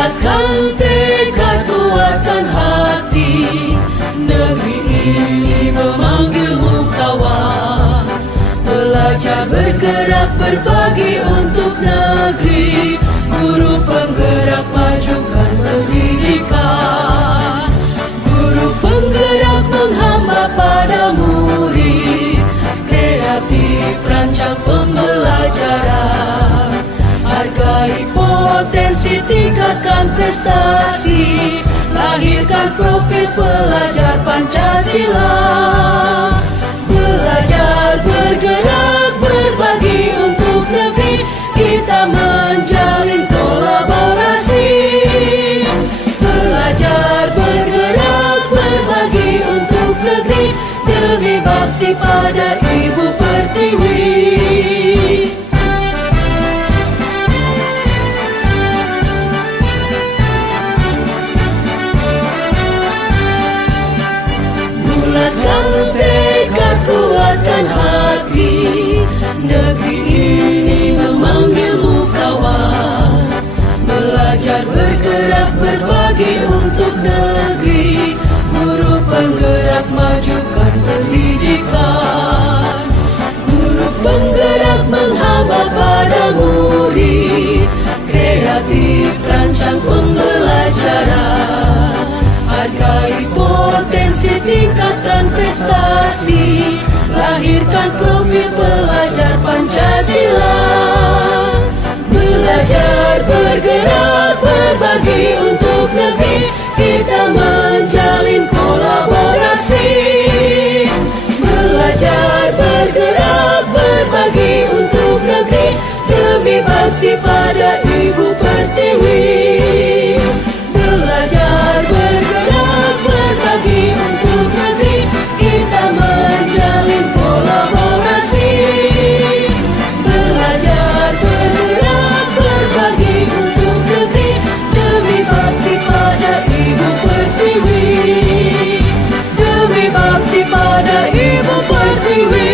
Bulatkan tekad, kuatkan hati, negeri ini memanggilmu kawan. Belajar, bergerak, berbagi untuk negeri. Guru penggerak, majukan pendidikan. Guru penggerak menghamba pada murid. Kreatif, rancang pembelajaran. Hargai potensi, tingkatkan prestasi. Lahirkan profil pelajar Pancasila. Belajar, bergerak, berbagi untuk negeri. Kita menjalin kolaborasi. Belajar, bergerak, berbagi untuk negeri. Demi bakti pada Ibu Pertiwi. Bulatkan tekad, kuatkan hati, negeri ini memanggilmu kawan. Belajar, bergerak, berbagi untuk negeri. Guru penggerak, majukan pendidikan. Guru penggerak menghamba pada murid. Kreatif, rancang pembelajaran. Hargai potensi, tingkatkan prestasi. Lahirkan profil pelajar Pancasila. Belajar, bergerak, berbagi untuk negeri. Kita menjalin kolaborasi. Belajar, bergerak, berbagi untuk negeri. Demi bakti pada Ibu Pertiwi. Belajar, bergerak, berbagi untuk negeri. Kita menjalin kolaborasi. Belajar, bergerak, berbagi untuk negeri. Demi bakti pada Ibu Pertiwi. Demi bakti pada Ibu Pertiwi.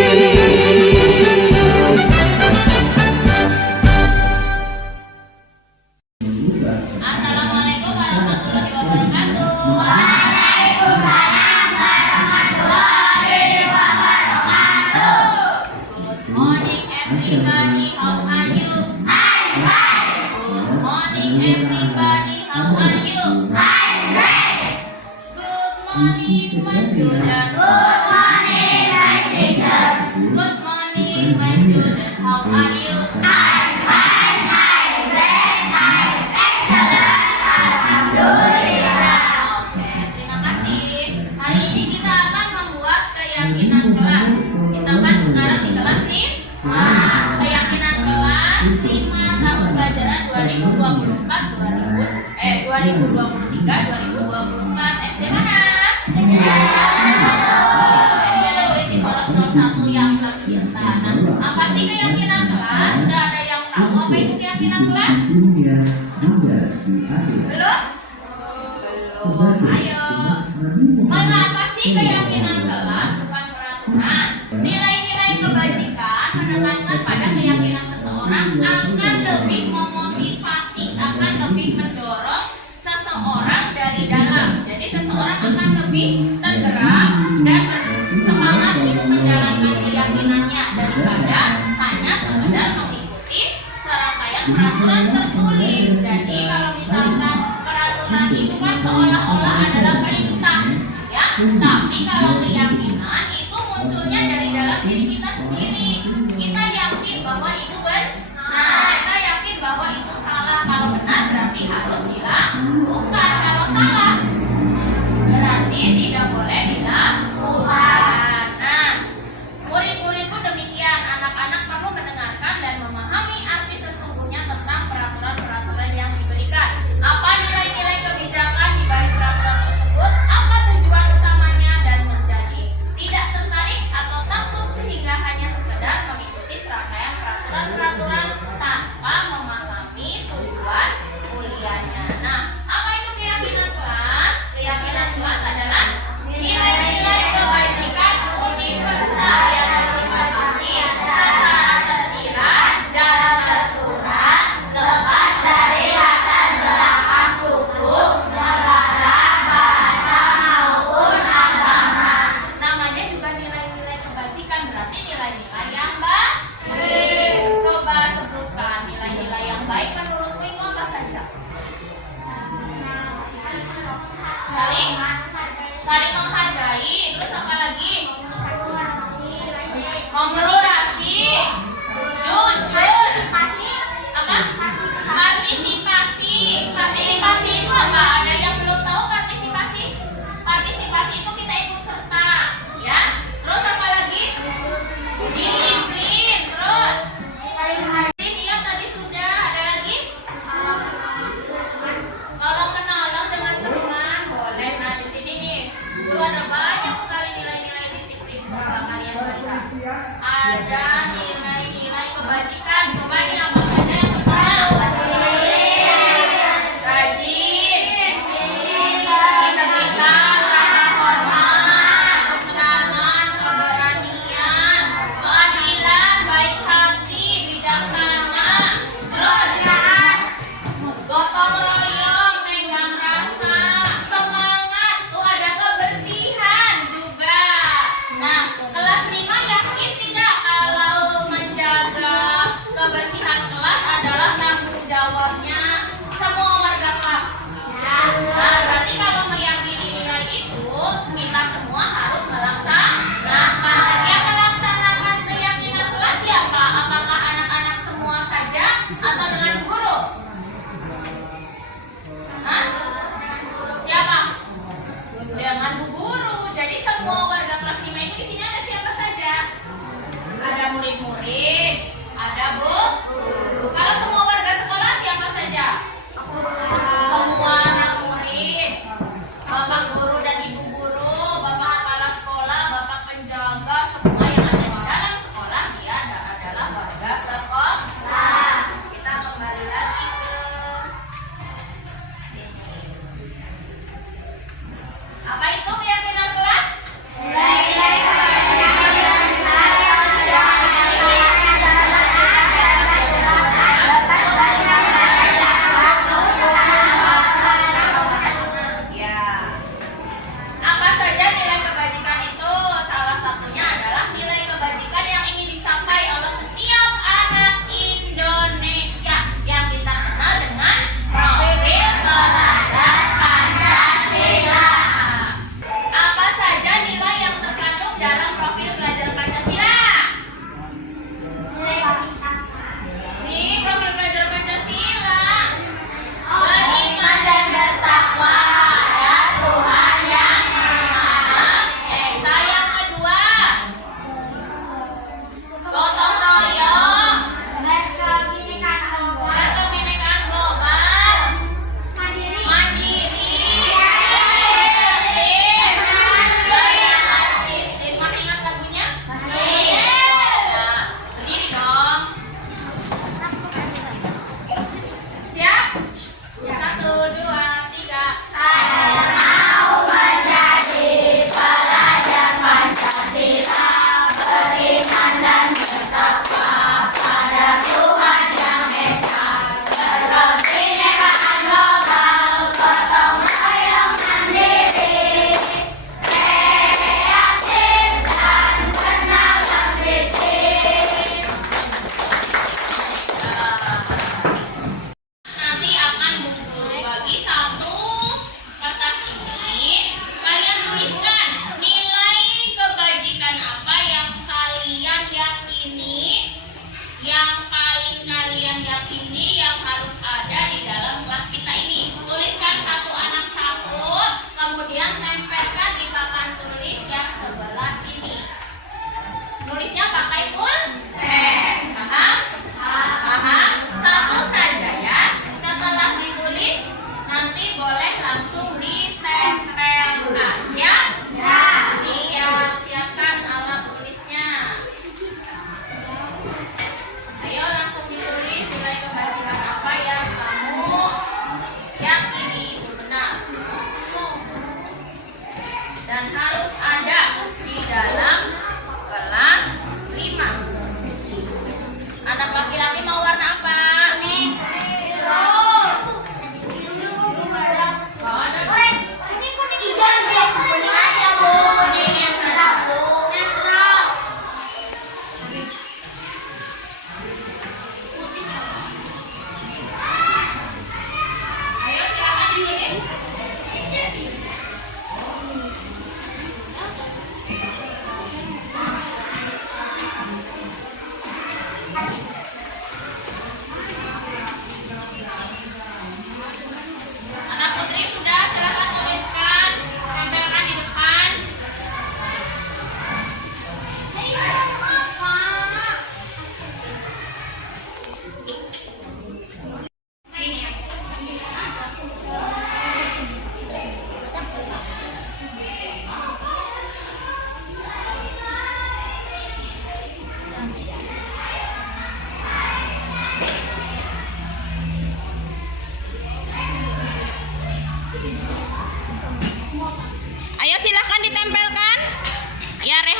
Assalamualaikum warahmatullahi wabarakatuh. Waalaikumsalam warahmatullahi wabarakatuh. Good morning everybody, how are you? I'm fine. Good morning everybody, how are you? I'm great. Good morning my student. Good morning my teacher. Good morning my student, how are you? I'm fine, I'm great, I'm excellent. Alhamdulillah. Oke, terima kasih. Hari ini kita akan membuat keyakinan kelas. Kita kan sekarang di kelas nih. Keyakinan kelas 5 tahun pelajaran 2023-2024 SD mana? Ini ada prinsip poros 01 yang tercipta. Nah, apa sih keyakinan kelas? Sudah ada yang tahu apa itu keyakinan kelas? Belum? Ayo. Mengapa sih keyakinan kelas bukan peraturan? Nilai-nilai kebajikan menekankan pada keyakinan seseorang akan lebih memotivasi, akan lebih mendorong seseorang dari dalam. Jadi seseorang akan lebih tergerak dan semangat untuk menjalankan keyakinannya daripada hanya sekedar mengikuti serangkaian peraturan tertulis. Jadi kalau misalkan peraturan itu kan seolah-olah adalah perintah, ya. Tapi kalau keyakinan itu munculnya dari dalam diri kita sendiri. Kita yakin bahwa itu benar, kita yakin bahwa itu salah. Kalau benar berarti harus dilakukan. Kalau salah berarti tidak Saling saling menghargai. Terus apa lagi? Komunikasi. Jujur. Apa? Partisipasi. Partisipasi itu apa? Ada yang belum tahu partisipasi? Partisipasi itu kita ikut serta, ya. Terus apa lagi? Disiplin. Terus iya tadi sudah. Ada lagi? Kalau menolong dengan teman, boleh. Nah, di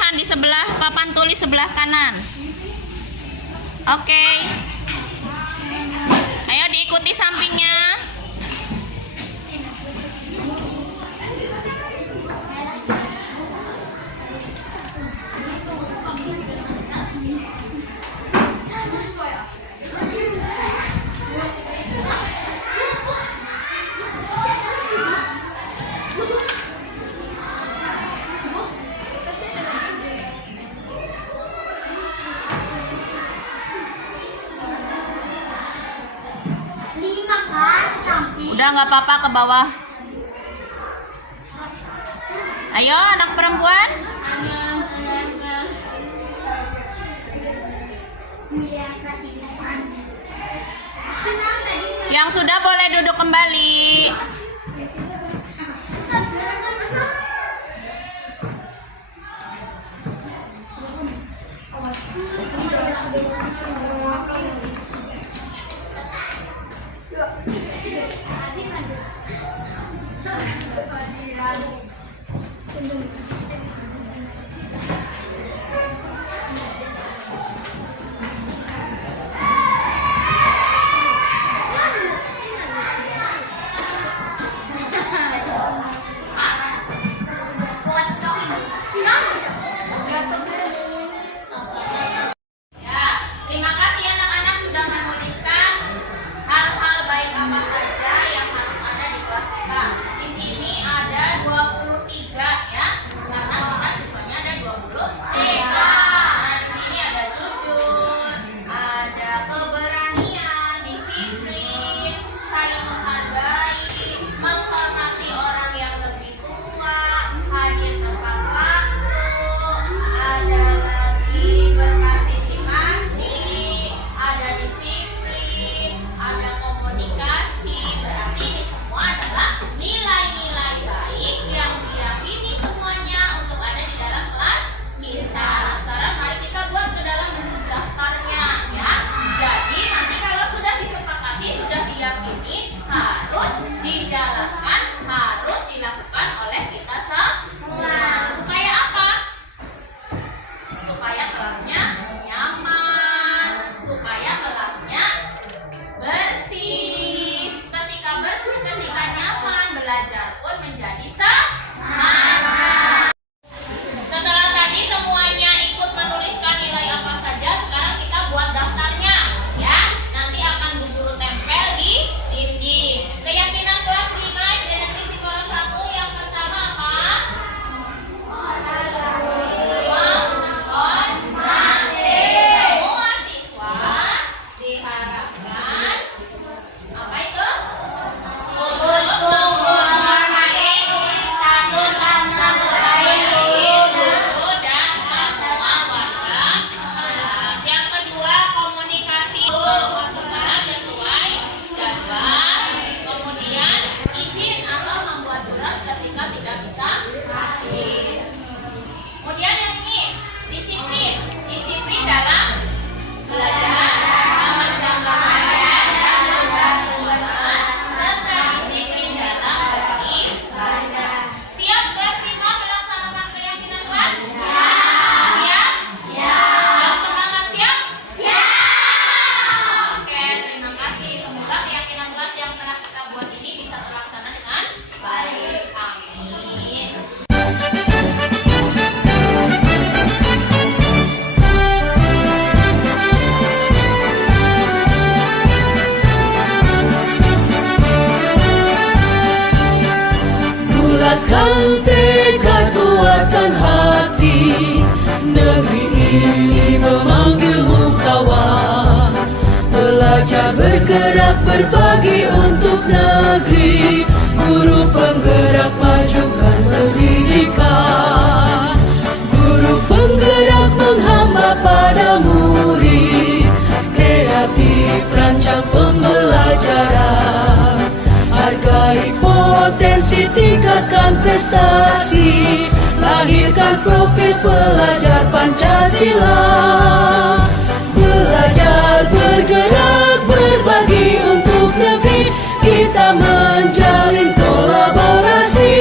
tulisan di sebelah papan tulis sebelah kanan. Oke. Ayo diikuti sampingnya. Udah nggak apa-apa ke bawah. Ayo anak perempuan. Yang sudah boleh duduk kembali. Terima kasih anak-anak sudah menuliskan hal-hal baik apa saja yang harus ada di kelas kita. Di sini ada 23 ya, karena kita siswanya ada 23. Nah, di sini ada jujur, ada keberanian, disiplin, saling menghargai, menghormati orang yang lebih tua, hadir tepat waktu, ada lagi berpartisipasi, ada disiplin, ada komunikasi. Berarti ini semua adalah nilai-nilai baik yang diyakini semuanya untuk ada di dalam kelas kita. Sekarang mari kita buat ke dalam bentuk daftarnya ya. Jadi nanti kalau sudah disepakati, sudah diyakini, harus dijalankan, harus dilakukan oleh kita semua. Supaya apa? Supaya kelasnya nyaman, supaya kelasnya bersih. Ketika bersih, ketika nyaman, belajar pun menjadi semangat. Setelah tadi semuanya ikut menuliskan nilai apa saja, sekarang kita buat daftarnya ya. Nanti akan Bu Guru tempel di dinding. Keyakinan kelas 5 SD Negeri Ciporo 1 yang pertama apa? Semua siswa diharapkan apa itu? Guru dan semua warga kelas. Yang kedua, komunikasi masuk-masuk sesuai jadwal. Kemudian izin atau membuat surat ketika tidak bisa hadir. Kemudian yang ini, disiplin. Disiplin dalam belajar, mengerjakan PR, dan tugas-tugas, serta disiplin dalam beribadah. Siap kelas 5 melaksanakan keyakinan kelas? Siap? Yang semangat siap? Oke, terima kasih. Semoga keyakinan kelas yang telah kita buat ini bisa terlaksana dengan baik. Amin. Bulatkan tekad, kuatkan hati. Negeri ini memanggilmu kawan. Belajar bergerak berbagi untuk negeri. Guru penggerak majukan pendidikan. Guru penggerak menghamba pada murid. Kreatif rancang pembelajaran. Hargai potensi, tingkatkan prestasi. Lahirkan profil pelajar Pancasila. Belajar bergerak berbagi untuk negeri. Kita menjalin kolaborasi.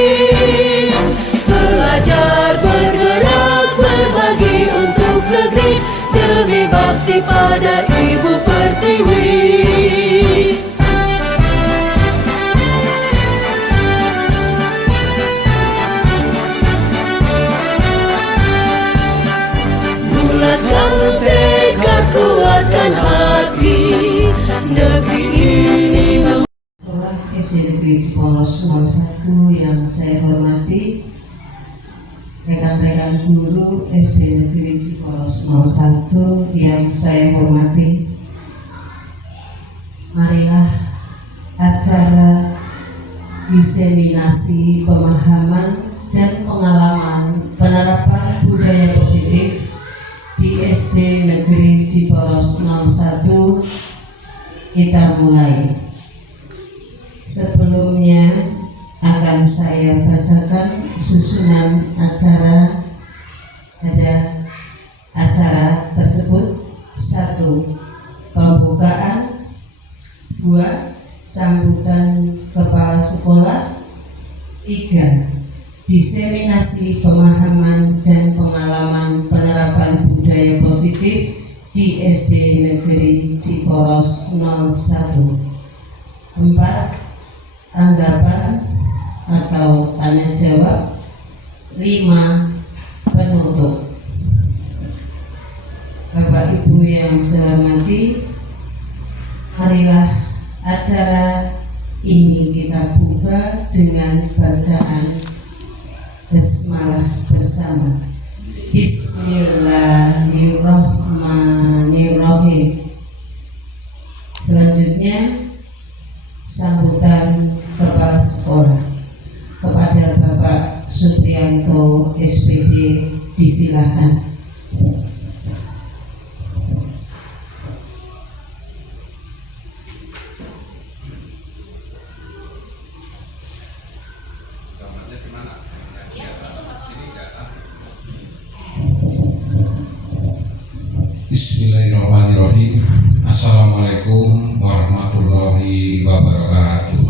Belajar bergerak berbagi Negeri Ciporos 01 yang saya hormati, rekan-rekan guru SD Negeri Ciporos 01 yang saya hormati, marilah acara diseminasi pemahaman dan pengalaman penerapan budaya positif di SD Negeri Ciporos 01 kita mulai. Sebelumnya akan saya bacakan susunan acara. Ada acara tersebut: 1. Pembukaan. 2. Sambutan kepala sekolah. 3. Diseminasi pemahaman dan pengalaman penerapan budaya positif di SD Negeri Ciporos 01. 4. Anggapan atau tanya jawab. 5. Penutup. Bapak Ibu yang saya hormati, marilah acara ini kita buka dengan bacaan basmalah bersama. Bismillahirrahmanirrahim. Selanjutnya sambutan kepala sekolah. Kepada Bapak Supriyanto SPD disilakan. Bismillahirrahmanirrahim. Assalamualaikum warahmatullahi wabarakatuh.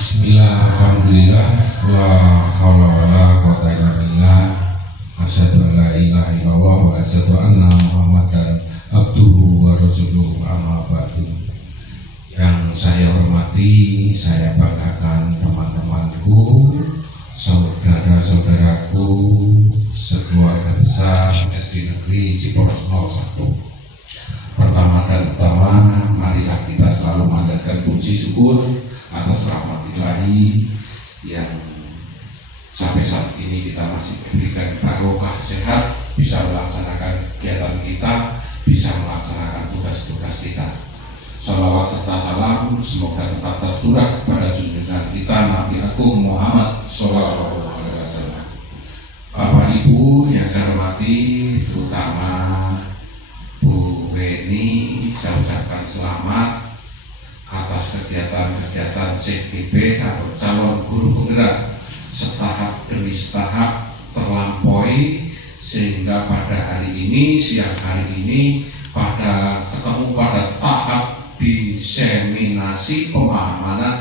Bismillah, alhamdulillah, la haula wala quwwata illa billah. Asyhadu an la ilaha illallah wa asyhadu anna Muhammadan abduhu wa rasuluhu, amma ba'du. Yang saya hormati, saya banggakan teman-temanku, saudara-saudaraku, sekeluarga besar SD Negeri Ciporos 01. Pertama dan utama, marilah kita selalu mengajarkan puji syukur atas rahmat Ilahi yang sampai saat ini kita masih diberikan barokah sehat, bisa melaksanakan kegiatan kita, bisa melaksanakan tugas-tugas kita. Salawat serta salam semoga tetap tercurah kepada junjungan kita Nabi Agung Muhammad Sallallahu Alaihi Wasallam. Bapak Ibu yang saya hormati, terutama Bu Weni, saya ucapkan selamat atas kegiatan-kegiatan CGB atau calon guru penggerak setahap demi setahap terlampaui, sehingga pada hari ini, siang hari ini, pada ketemu pada tahap diseminasi pemahaman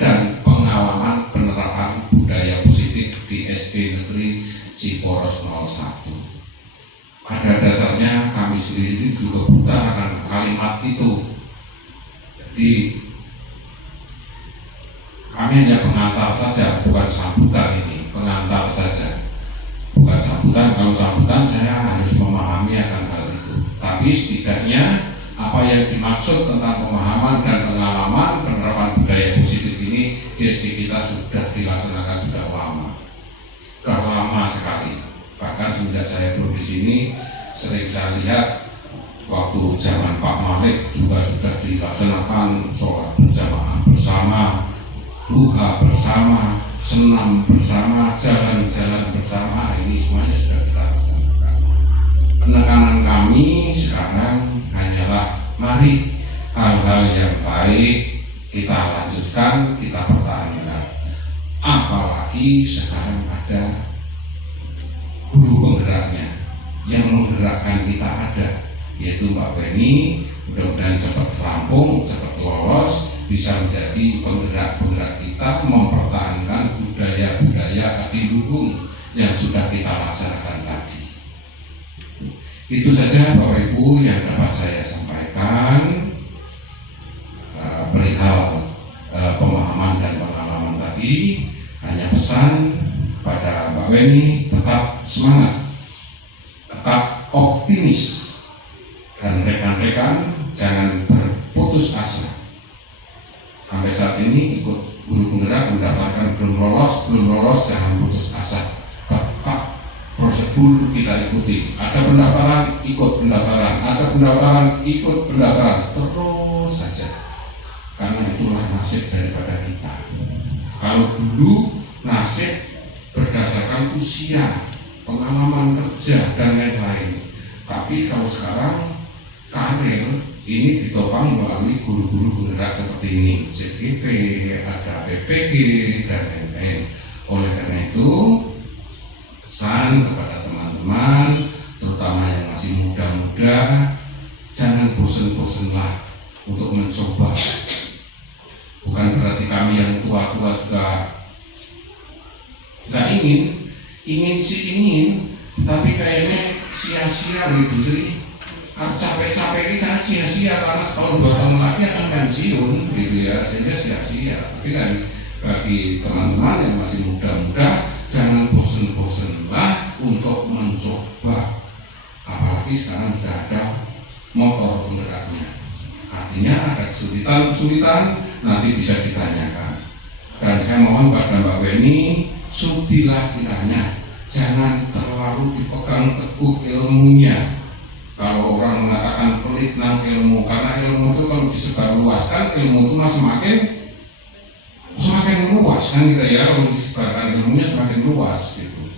dan pengalaman penerapan budaya positif di SD Negeri Ciporos 01. Pada dasarnya kami sendiri juga buta akan kalimat itu. Jadi kami hanya pengantar saja, bukan sambutan ini, pengantar saja. Bukan sambutan, kalau sambutan saya harus memahami akan hal itu. Tapi setidaknya apa yang dimaksud tentang pemahaman dan pengalaman penerapan budaya positif ini di SD kita sudah dilaksanakan sudah lama sekali. Bahkan sejak saya duduk di sini sering saya lihat waktu zaman Pak Malik juga sudah dilaksanakan sholat berjamaah bersama, duha bersama, senam bersama, jalan-jalan bersama. Ini semuanya sudah kita laksanakan. Penekanan kami sekarang hanyalah mari hal-hal yang baik kita lanjutkan, kita pertahankan. Apalagi sekarang ada guru penggeraknya yang menggerakkan kita ada, yaitu Mbak Weni. Mudah-mudahan cepat rampung, cepat lolos, bisa menjadi penggerak-penggerak kita mempertahankan budaya-budaya adiluhung yang sudah kita laksanakan tadi. Itu saja Bapak Ibu yang dapat saya sampaikan perihal pemahaman dan pengalaman tadi. Hanya pesan kepada Mbak Weni, tetap semangat, tetap optimis, dan rekan-rekan jangan putus asa. Sampai saat ini ikut guru penggerak mendapatkan belum lolos jangan putus asa. Tetap prosedur kita ikuti. Ada pendaftaran, ikut pendaftaran. Ada pendaftaran, ikut pendaftaran. Terus saja. Karena itulah nasib daripada kita. Kalau dulu nasib berdasarkan usia, pengalaman kerja dan lain-lain. Tapi kalau sekarang karir ini ditopang melalui guru-guru penggerak seperti ini, CGP, ada PPG dan lain-lain. Oleh karena itu, pesan kepada teman-teman, terutama yang masih muda-muda, jangan bosen-bosenlah untuk mencoba. Bukan berarti kami yang tua-tua juga nggak ingin sih ingin, tapi kayaknya sia-sia gitu sih. Harus capek-capek ini kan sia-sia karena setahun 2 tahun lagi akan pensiun gitu ya, sehingga sia-sia. Tapi kan bagi teman-teman yang masih muda-muda, jangan bosen-bosenlah untuk mencoba. Apalagi sekarang sudah ada motor penggeraknya. Artinya ada kesulitan nanti bisa ditanyakan. Dan saya mohon pada Mbak Weni, sudilah kiranya, jangan terlalu dipegang teguh ilmunya. Kalau orang mengatakan pelit nang ilmu, karena ilmu itu kalau disebarluaskan, ilmu itu semakin luas kan kita ya, kalau disebarkan ilmunya semakin luas gitu.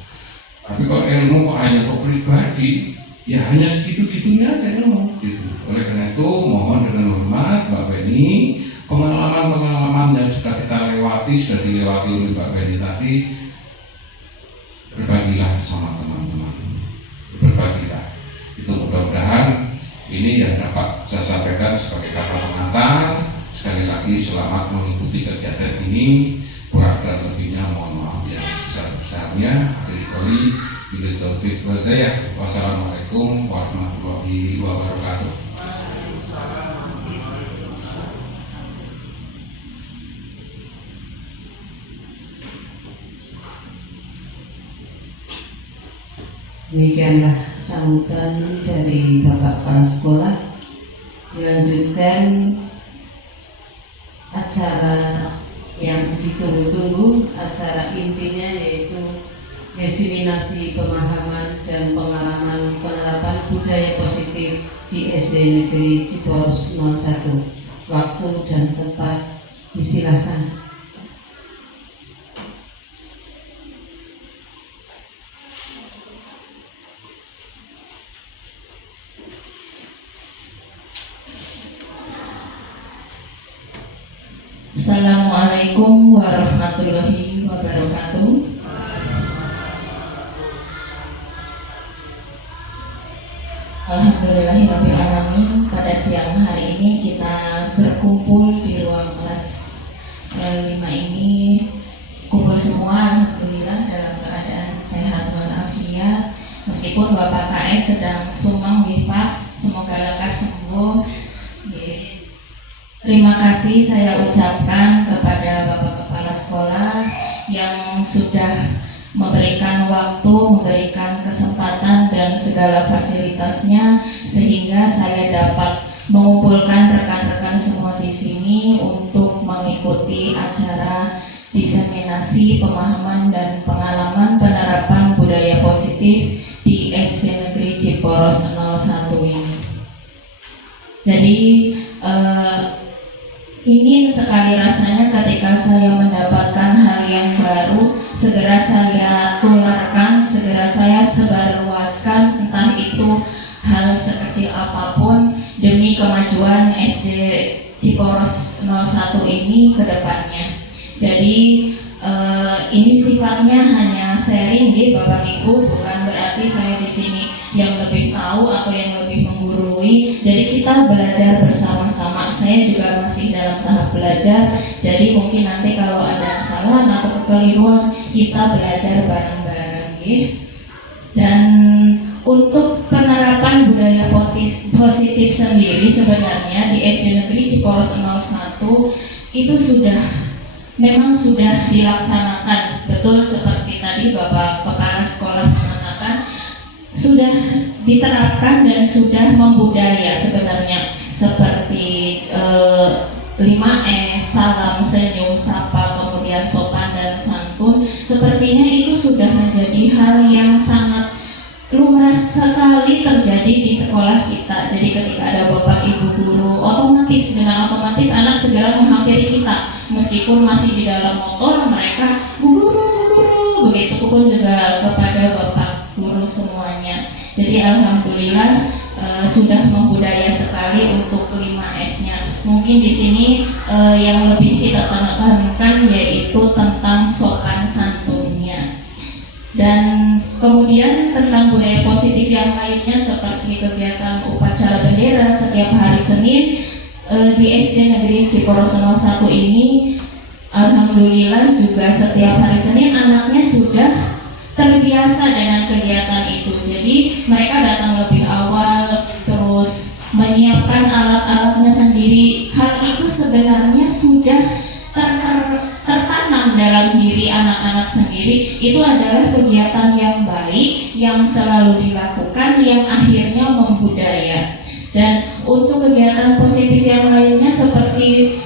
Tapi kalau ilmu kok hanya kok pribadi, ya hanya segitu-gitunya aja ilmu gitu. Oleh karena itu mohon dengan hormat Mbak Weni, pengalaman-pengalaman yang sudah kita lewati, sudah dilewati oleh Mbak Weni tadi, berbagilah sama teman-teman, berbagilah. Itu mudah-mudahan ini yang dapat saya sampaikan sebagai kata pengantar. Sekali lagi selamat mengikuti kegiatan ini. Kurang dan lebihnya mohon maaf yang sebesar-besarnya. Akhirul kali bila taufik wal hidayah. Wassalamualaikum warahmatullahi wabarakatuh. Demikianlah sambutan dari Bapak Kepala Sekolah. Dilanjutkan acara yang ditunggu-tunggu, acara intinya yaitu diseminasi pemahaman dan pengalaman penerapan budaya positif di SD Negeri Ciporos 01. Waktu dan tempat disilahkan. Assalamualaikum warahmatullahi wabarakatuh. Alhamdulillahirabbil alamin. Pada siang hari ini kita berkumpul di ruang kelas 5 ini, kumpul semua alhamdulillah dalam keadaan sehat walafiat. Meskipun Bapak KS sedang sumang nggih Pak, semoga lekas sembuh. Terima kasih saya ucapkan kepada Bapak Kepala Sekolah yang sudah memberikan waktu, memberikan kesempatan dan segala fasilitasnya sehingga saya dapat mengumpulkan rekan-rekan semua di sini untuk mengikuti acara diseminasi pemahaman dan pengalaman penerapan budaya positif di SD Negeri Ciporos 01 ini. Jadi ingin sekali rasanya ketika saya mendapatkan hal yang baru, segera saya tularkan, segera saya sebarluaskan, entah itu hal sekecil apapun demi kemajuan SD Ciporos 01 ini ke depannya. Jadi ini sifatnya hanya sharing gitu Bapak Ibu, bukan berarti saya di sini yang lebih tahu atau yang lebih menggurui. Jadi kita belajar bersama-sama. Saya juga masih dalam tahap belajar. Jadi mungkin nanti kalau ada kesalahan atau kekeliruan kita belajar bareng-bareng gitu. Dan untuk penerapan budaya positif sendiri sebenarnya di SD Negeri Ciporos 01 itu memang sudah dilaksanakan, betul seperti tadi Bapak Kepala Sekolah mengatakan, sudah diterapkan dan sudah membudaya sebenarnya, seperti 5S, salam, senyum, sapa, kemudian sopan dan santun, sepertinya itu sudah menjadi hal yang sangat lumrah sekali terjadi di sekolah kita. Jadi ketika ada bapak ibu guru, dengan otomatis anak segera menghampiri kita, meskipun masih di dalam motor mereka bu guru, begitu pun juga kepada bapak guru semuanya. Jadi alhamdulillah sudah membudaya sekali untuk 5S-nya. Mungkin di sini yang lebih kita tekankan yaitu tentang sopan santunnya. Dan kemudian tentang budaya positif yang lainnya seperti kegiatan upacara bendera setiap hari Senin di SD Negeri Ciporos 01 ini, alhamdulillah juga setiap hari Senin anaknya sudah terbiasa dengan kegiatan itu. Jadi mereka datang lebih awal, terus menyiapkan alat-alatnya sendiri. Hal itu sebenarnya sudah tertanam dalam diri anak-anak sendiri. Itu adalah kegiatan yang baik yang selalu dilakukan, yang akhirnya membudaya. Dan untuk kegiatan positif yang lainnya seperti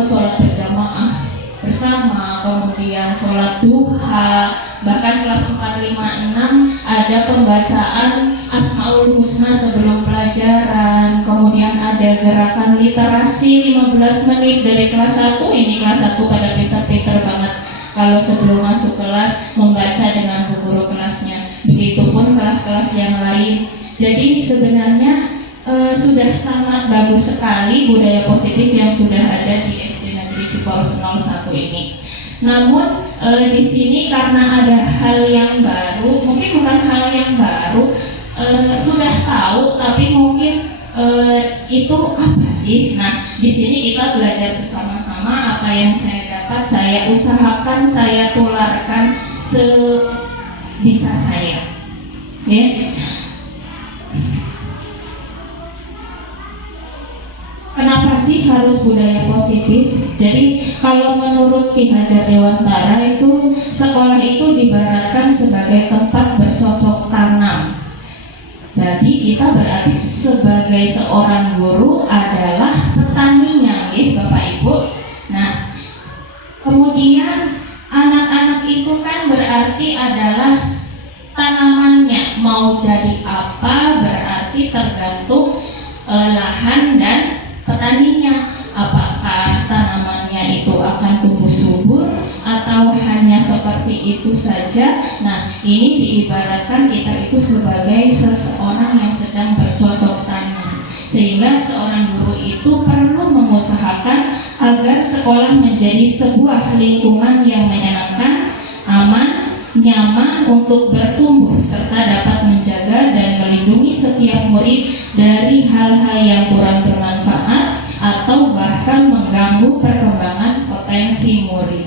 sholat berjamaah bersama, kemudian sholat duha, bahkan kelas 4, 5, 6 ada pembacaan Asmaul Husna sebelum pelajaran, kemudian ada gerakan literasi 15 menit dari kelas 1. Ini kelas 1 pada pinter-pinter banget kalau sebelum masuk kelas membaca dengan bu guru kelasnya. Begitupun kelas-kelas yang lain. Jadi sebenarnya sudah sangat bagus sekali budaya positif yang sudah ada di SD Negeri Ciporos 01 ini. Namun di sini karena ada hal yang baru, mungkin bukan hal yang baru, sudah tahu tapi mungkin itu apa sih? Nah, di sini kita belajar bersama-sama. Apa yang saya dapat, saya usahakan, saya tularkan sebisa saya. Ya. Kenapa sih harus budaya positif? Jadi kalau menurut Ki Hajar Dewantara itu sekolah itu diibaratkan sebagai tempat bercocok tanam. Jadi kita berarti sebagai seorang guru adalah petaninya, ya Bapak Ibu. Nah, kemudian anak-anak itu kan berarti adalah tanamannya. Mau jadi apa berarti tergantung lahan dan petaninya. Apakah tanamannya itu akan tumbuh subur atau hanya seperti itu saja. Nah, ini diibaratkan kita itu sebagai seseorang yang sedang bercocok tanam, sehingga seorang guru itu perlu mengusahakan agar sekolah menjadi sebuah lingkungan yang menyenangkan, aman, nyaman untuk bertumbuh, serta dapat menjaga dan melindungi setiap murid dari hal-hal yang kurang bermanfaat atau bahkan mengganggu perkembangan potensi murid.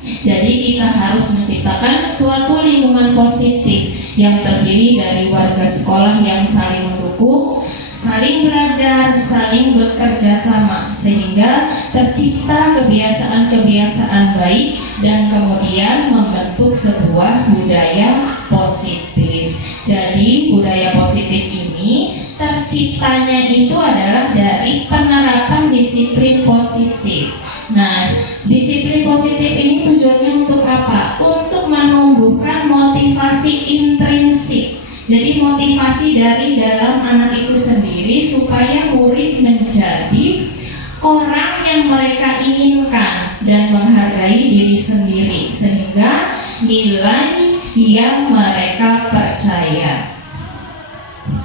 Jadi kita harus menciptakan suatu lingkungan positif yang terdiri dari warga sekolah yang saling mendukung, saling belajar, saling bekerja sama, sehingga tercipta kebiasaan-kebiasaan baik dan kemudian membentuk sebuah budaya positif. Jadi budaya positif ini terciptanya itu adalah dari penerapan disiplin positif. Nah, disiplin positif ini tujuannya untuk apa? Untuk menumbuhkan motivasi intrinsik. Jadi motivasi dari dalam anak itu sendiri supaya murid menjadi orang yang mereka inginkan dan menghargai diri sendiri, sehingga nilai yang mereka percaya.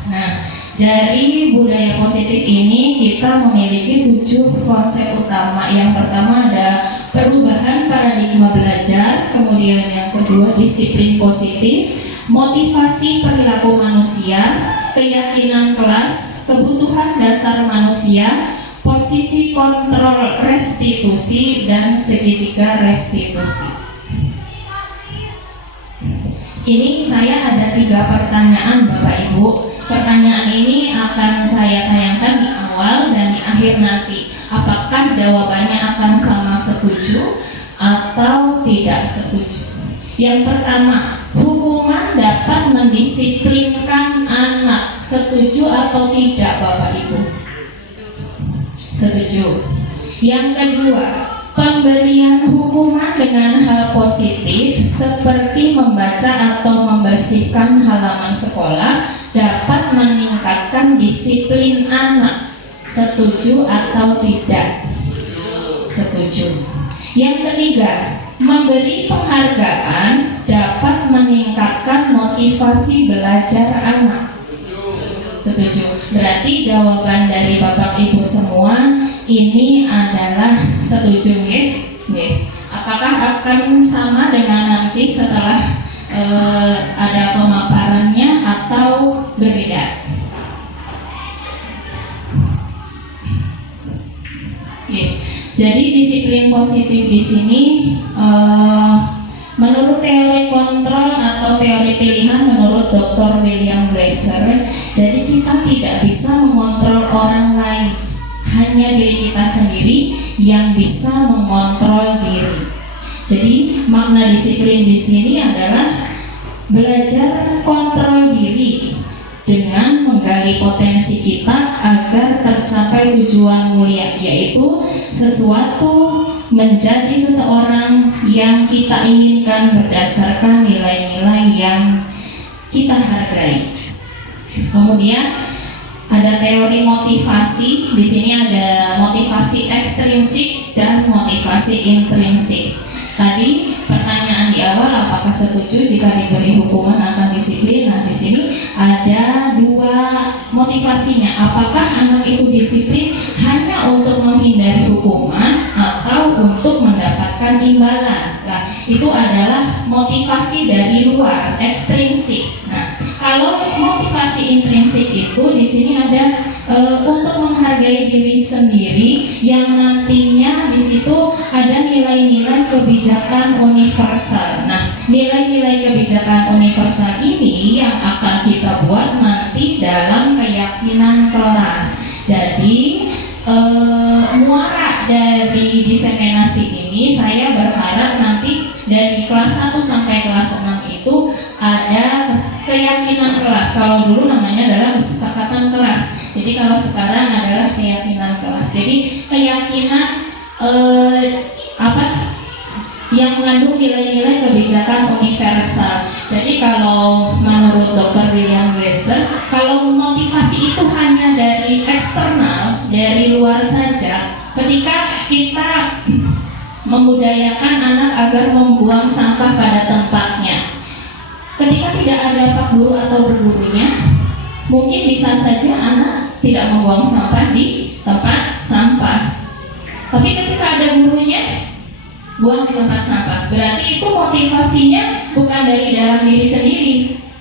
Nah, dari budaya positif ini kita memiliki 7 konsep utama. Yang pertama ada perubahan paradigma belajar, kemudian yang kedua disiplin positif, motivasi perilaku manusia, keyakinan kelas, kebutuhan dasar manusia, posisi kontrol restitusi, dan segitiga restitusi. Ini saya ada 3 pertanyaan Bapak Ibu. Pertanyaan ini akan saya tayangkan di awal dan di akhir nanti. Apakah jawabannya akan sama setuju atau tidak setuju? Yang pertama, hukuman dapat mendisiplinkan anak. Setuju atau tidak Bapak Ibu? Setuju. Yang kedua, pemberian hukuman dengan hal positif seperti membaca atau membersihkan halaman sekolah dapat meningkatkan disiplin anak. Setuju atau tidak? Setuju. Yang ketiga, memberi penghargaan dapat meningkatkan motivasi belajar anak. Setuju. Berarti jawaban dari Bapak Ibu semua ini adalah setuju, nggih? Apakah akan sama dengan nanti setelah ada pemaparannya atau berbeda? Jadi disiplin positif di sini menurut teori kontrol atau teori pilihan menurut Dr. William Glasser, jadi kita tidak bisa mengontrol orang lain, hanya diri kita sendiri yang bisa mengontrol diri. Jadi makna disiplin di sini adalah belajar kontrol diri dengan menggali potensi kita agar tercapai tujuan mulia, yaitu sesuatu menjadi seseorang yang kita inginkan berdasarkan nilai-nilai yang kita hargai. Kemudian ada teori motivasi. Di sini ada motivasi ekstrinsik dan motivasi intrinsik. Tadi pertanyaan di awal, apakah setuju jika diberi hukuman akan disiplin? Nah, di sini ada dua motivasinya. Apakah anak itu disiplin hanya untuk menghindari hukuman atau untuk mendapatkan imbalan? Nah, itu adalah motivasi dari luar, ekstrinsik. Nah, kalau motivasi intrinsik itu di sini ada untuk menghargai diri sendiri, yang nantinya di situ ada nilai-nilai kebijakan universal. Nah, nilai-nilai kebijakan universal ini yang akan kita buat nanti dalam keyakinan kelas. Jadi muara dari diseminasi ini saya berharap nanti dari kelas 1 sampai kelas 6 itu ada keyakinan kelas. Kalau dulu namanya adalah kesepakatan kelas. Jadi kalau sekarang adalah keyakinan kelas. Jadi keyakinan yang mengandung nilai-nilai kebijakan universal. Jadi kalau menurut Dr. William Glasser, kalau motivasi itu hanya dari eksternal, dari luar saja, ketika kita membudayakan anak agar membuang sampah pada tempatnya, ketika tidak ada pak guru atau bu gurunya, mungkin bisa saja anak tidak membuang sampah di tempat sampah. Tapi ketika ada gurunya, buang di tempat sampah. Berarti itu motivasinya bukan dari dalam diri sendiri.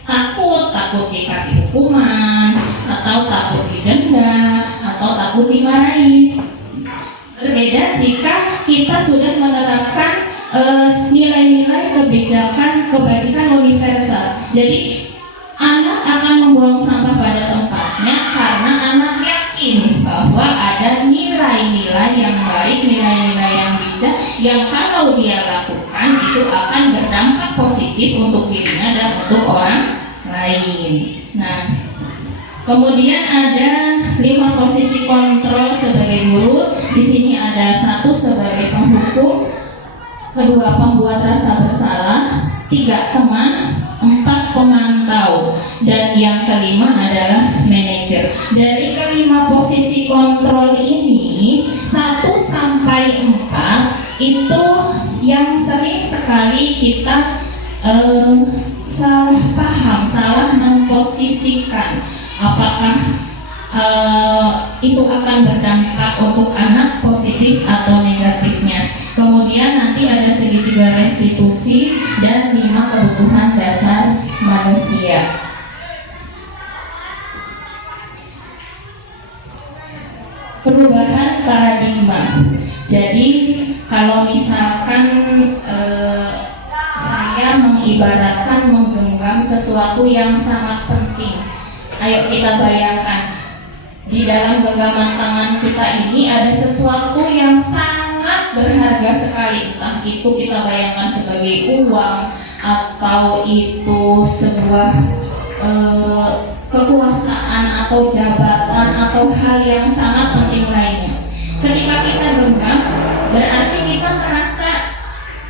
Takut dikasih hukuman, atau takut didenda, atau takut dimarahi. Berbeda jika kita sudah menerapkan nilai-nilai kebajikan universal. Jadi anak akan membuang sampah pada tempatnya karena anak yakin bahwa ada nilai-nilai yang baik, nilai-nilai yang bijak yang kalau dia lakukan itu akan berdampak positif untuk dirinya dan untuk orang lain. Nah, kemudian ada 5 posisi kontrol sebagai guru. Di sini ada 1 sebagai penghukum, 2 pembuat rasa bersalah, 3 teman, 4 pemantau, dan yang kelima adalah manajer. Dari kelima posisi kontrol ini 1 sampai 4 itu yang sering sekali kita salah paham, salah memposisikan apakah itu akan berdampak untuk anak positif atau negatifnya. Kemudian nanti ada segitiga restitusi dan 5 kebutuhan dasar manusia. Perubahan paradigma. Jadi kalau misalkan saya mengibaratkan menggenggam sesuatu yang sangat penting, ayo kita bayangkan di dalam genggaman tangan kita ini ada sesuatu yang sangat berharga sekali, entah itu kita bayangkan sebagai uang atau itu sebuah kekuasaan atau jabatan atau hal yang sangat penting lainnya. Ketika kita genggam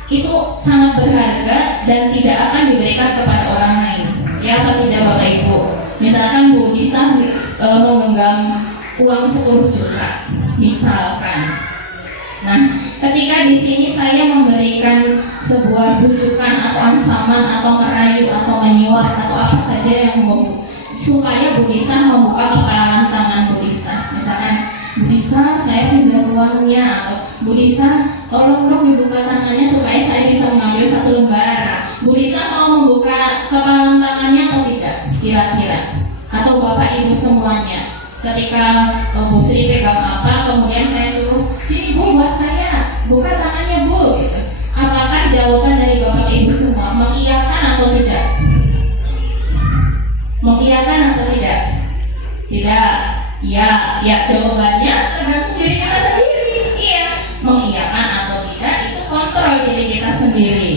itu sangat berharga dan tidak akan diberikan kepada orang lain. Ya apa tidak Bapak Ibu? Misalkan Bu Lisa menggenggam uang 10 juta, misalkan. Nah, ketika di sini saya memberikan sebuah bujukan atau ancaman atau merayu atau menyuap atau apa saja yang supaya Bu Lisa membuka kepalan tangan Bu Lisa. Misalkan, Bu Lisa, saya pinjam uangnya, atau Bu Lisa, tolong dong dibuka tangannya supaya saya bisa mengambil 1 lembar. Bu Lisa mau membuka kepalan tangannya atau tidak? Kira-kira? Atau Bapak Ibu semuanya? Ketika Bu Sri pegang apa, kemudian saya suruh, sini Bu, buat saya, buka tangannya Bu, gitu. Apakah jawaban dari Bapak Ibu semua mengiyakan atau tidak? Mengiyakan atau tidak? Tidak. Ya jawabannya tergantung diri kita sendiri. Iya, mengiyakan atau tidak itu kontrol diri kita sendiri.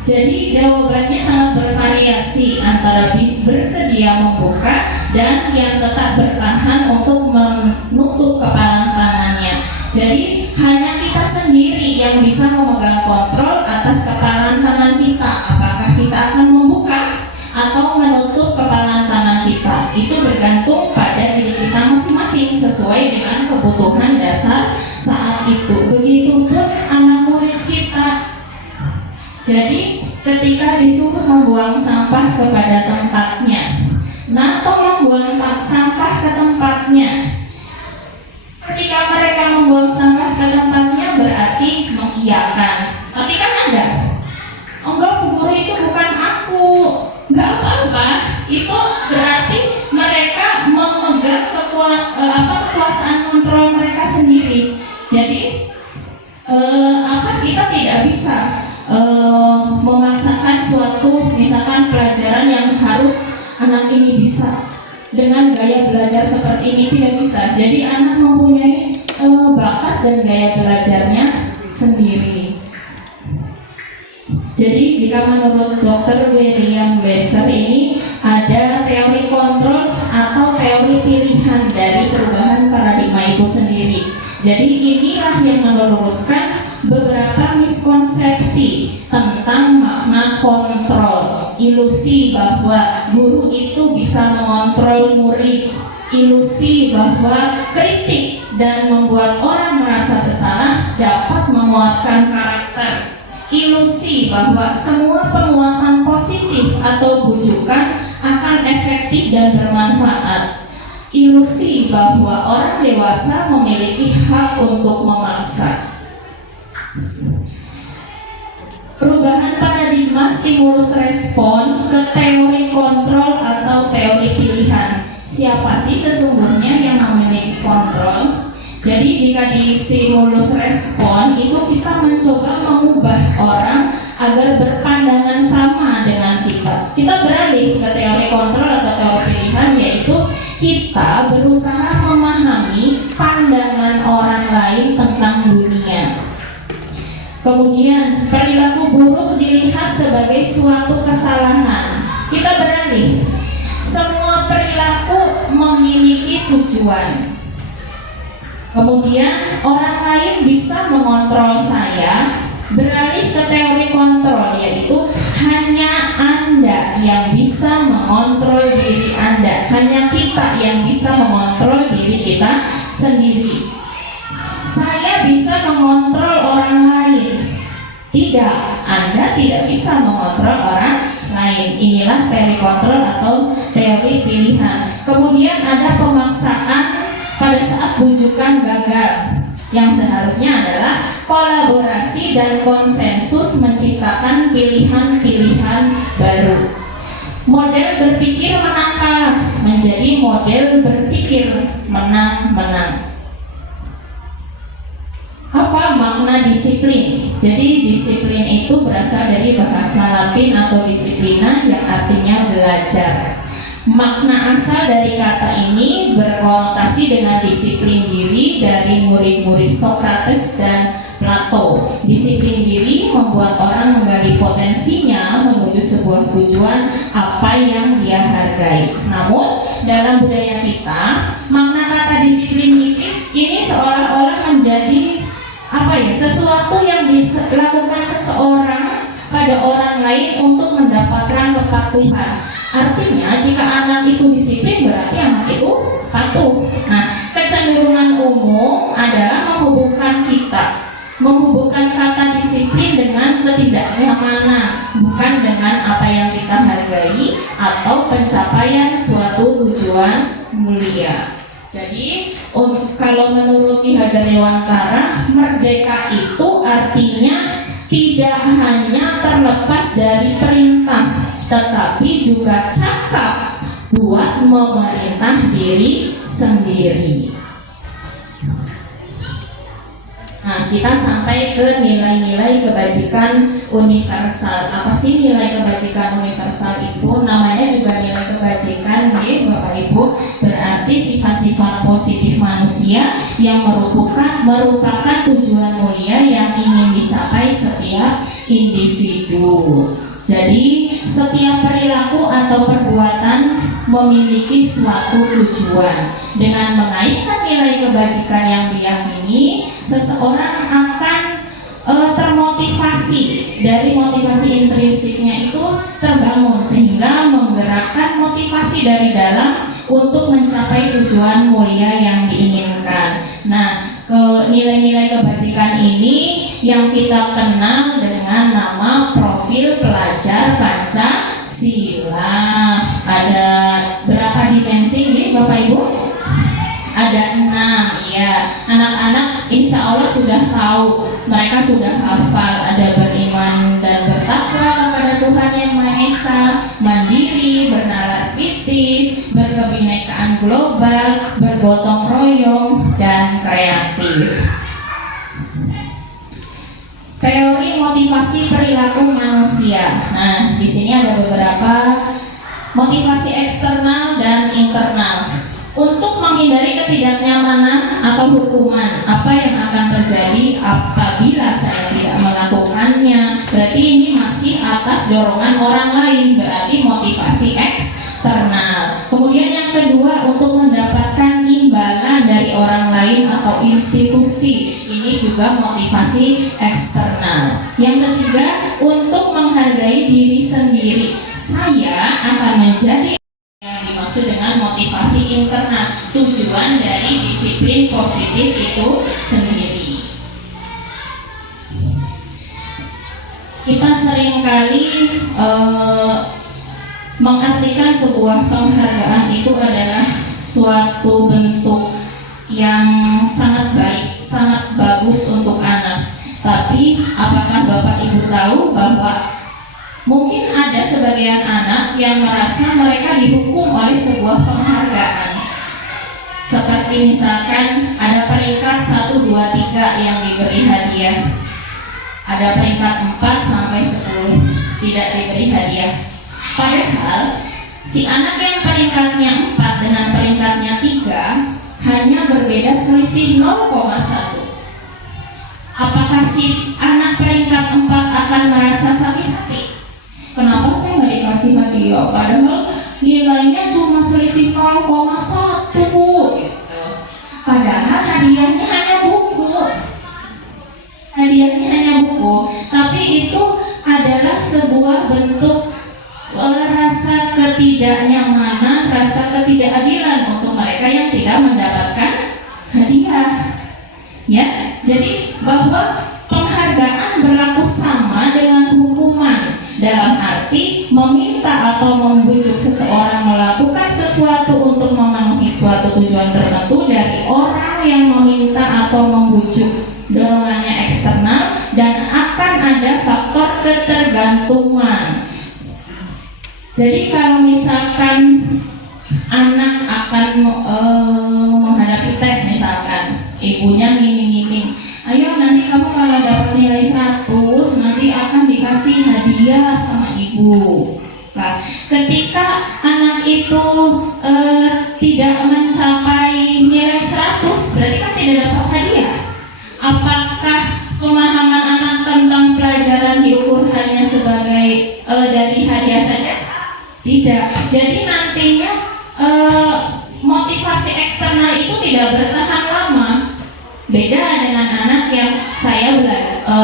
Jadi jawabannya sangat bervariasi antara bersedia membuka dan yang tetap bertahan untuk menutup kepalan tangannya. Jadi hanya kita sendiri yang bisa memegang kontrol atas kepalan tangan kita. Apakah kita akan membuka atau menutup kepalan tangan kita? Itu bergantung pada diri kita masing-masing sesuai dengan kebutuhan dasar saat itu. Begitupun anak murid kita. Jadi ketika disuruh membuang sampah kepada tempatnya, nah tolong buang sampah ke tempatnya. Ketika mereka membuang sampah ke tempatnya berarti mengiyakan. Tapi kan ada, enggak Bu Guru, itu bukan aku. Enggak apa-apa, itu berarti mereka memegang kekuasaan kontrol mereka sendiri. Jadi kita tidak bisa memaksakan suatu misalkan pelajaran yang harus anak ini bisa dengan gaya belajar seperti ini, tidak bisa. Jadi anak mempunyai bakat dan gaya belajarnya sendiri. Jadi jika menurut Dr. William Glasser ini ada teori kontrol atau teori pilihan dari perubahan paradigma itu sendiri. Jadi inilah yang meluruskan beberapa miskonsepsi tentang makna kontrol. Ilusi bahwa guru itu bisa mengontrol murid, ilusi bahwa kritik dan membuat orang merasa bersalah dapat menguatkan karakter, ilusi bahwa semua penguatan positif atau bujukan akan efektif dan bermanfaat, ilusi bahwa orang dewasa memiliki hak untuk memaksa. Perubahan paradigma stimulus respon ke teori kontrol atau teori pilihan. Siapa sih sesungguhnya yang memiliki kontrol? Jadi jika di stimulus respon itu kita mencoba mengubah orang agar berpandangan sama dengan kita. Kita beralih ke teori kontrol atau teori pilihan, yaitu kita berusaha memahami pandangan orang lain tentang dunia. Kemudian perilaku buruk dilihat sebagai suatu kesalahan. Kita beralih, semua perilaku memiliki tujuan. Kemudian orang lain bisa mengontrol saya. Beralih ke teori kontrol, yaitu hanya Anda yang bisa mengontrol diri Anda. Hanya kita yang bisa mengontrol diri kita sendiri. Saya bisa mengontrol orang lain. Tidak, Anda tidak bisa mengontrol orang lain. Inilah teori kontrol atau teori pilihan. Kemudian ada pemaksaan pada saat bujukan gagal, yang seharusnya adalah kolaborasi dan konsensus menciptakan pilihan-pilihan baru. Model berpikir menang kalah menjadi model berpikir menang-menang. Apa makna disiplin? Jadi disiplin itu berasal dari bahasa Latin atau disiplina yang artinya belajar. Makna asal dari kata ini berkonotasi dengan disiplin diri dari murid-murid Socrates dan Plato. Disiplin diri membuat orang menggali potensinya menuju sebuah tujuan apa yang dia hargai. Namun dalam budaya kita, makna kata disiplin ini seolah-olah menjadi sesuatu lakukan seseorang pada orang lain untuk mendapatkan kepatuhan. Artinya jika anak itu disiplin berarti anak itu patuh. Nah, kecenderungan umum adalah menghubungkan kata disiplin dengan ketidaknyamanan, bukan dengan apa yang kita hargai atau pencapaian suatu tujuan mulia. Jadi kalau menurut Ki Hajar Dewantara, merdeka itu artinya tidak hanya terlepas dari perintah, tetapi juga cakap buat memerintah diri sendiri. Nah, kita sampai ke nilai-nilai kebajikan universal. Apa sih nilai kebajikan universal itu? Namanya juga nilai kebajikan, Bapak Ibu. Berarti sifat-sifat positif manusia yang merupakan tujuan mulia yang ingin dicapai setiap individu. Jadi setiap perilaku atau perbuatan memiliki suatu tujuan. Dengan mengaitkan nilai kebajikan yang diyakini, seseorang akan termotivasi. Dari motivasi intrinsiknya itu terbangun sehingga menggerakkan motivasi dari dalam untuk mencapai tujuan mulia yang diinginkan. Nah, nilai-nilai kebajikan ini yang kita kenal dengan nama profil pelajar Pancasila. Ada berapa dimensi nih Bapak Ibu? Ada 6 ya. Anak-anak insya Allah sudah tahu, mereka sudah hafal. Ada beriman dan bertakwa kepada Tuhan Yang Maha Esa, mandiri, bernalar kritis, berkebinekaan global, bergotong royong, dan kreatif. Teori motivasi perilaku manusia. Nah, di sini ada beberapa motivasi eksternal dan internal. Untuk menghindari ketidaknyamanan atau hukuman, apa yang akan terjadi apabila saya tidak melakukannya? Berarti ini masih atas dorongan orang lain, berarti motivasi eksternal. Kemudian yang kedua, untuk mendapatkan imbalan dari orang lain atau institusi, ini juga motivasi eksternal. Yang ketiga, untuk menghargai diri sendiri. Saya akan menjadi yang dimaksud dengan motivasi internal, tujuan dari disiplin positif itu sendiri. Kita seringkali mengartikan sebuah penghargaan itu adalah suatu bentuk yang sangat baik, sangat bagus untuk anak. Tapi apakah Bapak Ibu tahu bahwa mungkin ada sebagian anak yang merasa mereka dihukum oleh sebuah penghargaan. Seperti misalkan ada peringkat 1, 2, 3 yang diberi hadiah. Ada peringkat 4 sampai 10 tidak diberi hadiah. Padahal si anak yang peringkatnya 4 dengan peringkatnya 3 hanya berbeda selisih 0,1. Apakah si anak peringkat 4 akan merasa sakit hati? Kenapa saya nggak dikasih hadiah? Padahal nilainya cuma selisih 0,1 gitu. Padahal hadiahnya hanya buku. Tapi itu adalah sebuah bentuk rasa ketidaknyamanan, rasa ketidakadilan untuk mereka yang tidak mendapatkan hadiah. Ya, jadi bahwa penghargaan berlaku sama dengan hukuman, dalam arti meminta atau membujuk seseorang melakukan sesuatu untuk memenuhi suatu tujuan tertentu dari orang yang meminta atau membujuk. Dorongannya eksternal dan akan ada faktor ketergantungan. Jadi kalau misalkan anak akan menghadapi tes, misalkan ibunya ngiming-ngiming, ayo nanti kamu kalau dapat nilai 100 nanti akan dikasih hadiah sama ibu. Nah, ketika anak itu tidak mencapai nilai 100, berarti kan tidak dapat hadiah. Apakah pemahaman anak tentang pelajaran diukur hanya sebagai dari hadiah saja? Tidak. Jadi nantinya motivasi eksternal itu tidak bertahan lama. Beda dengan anak yang saya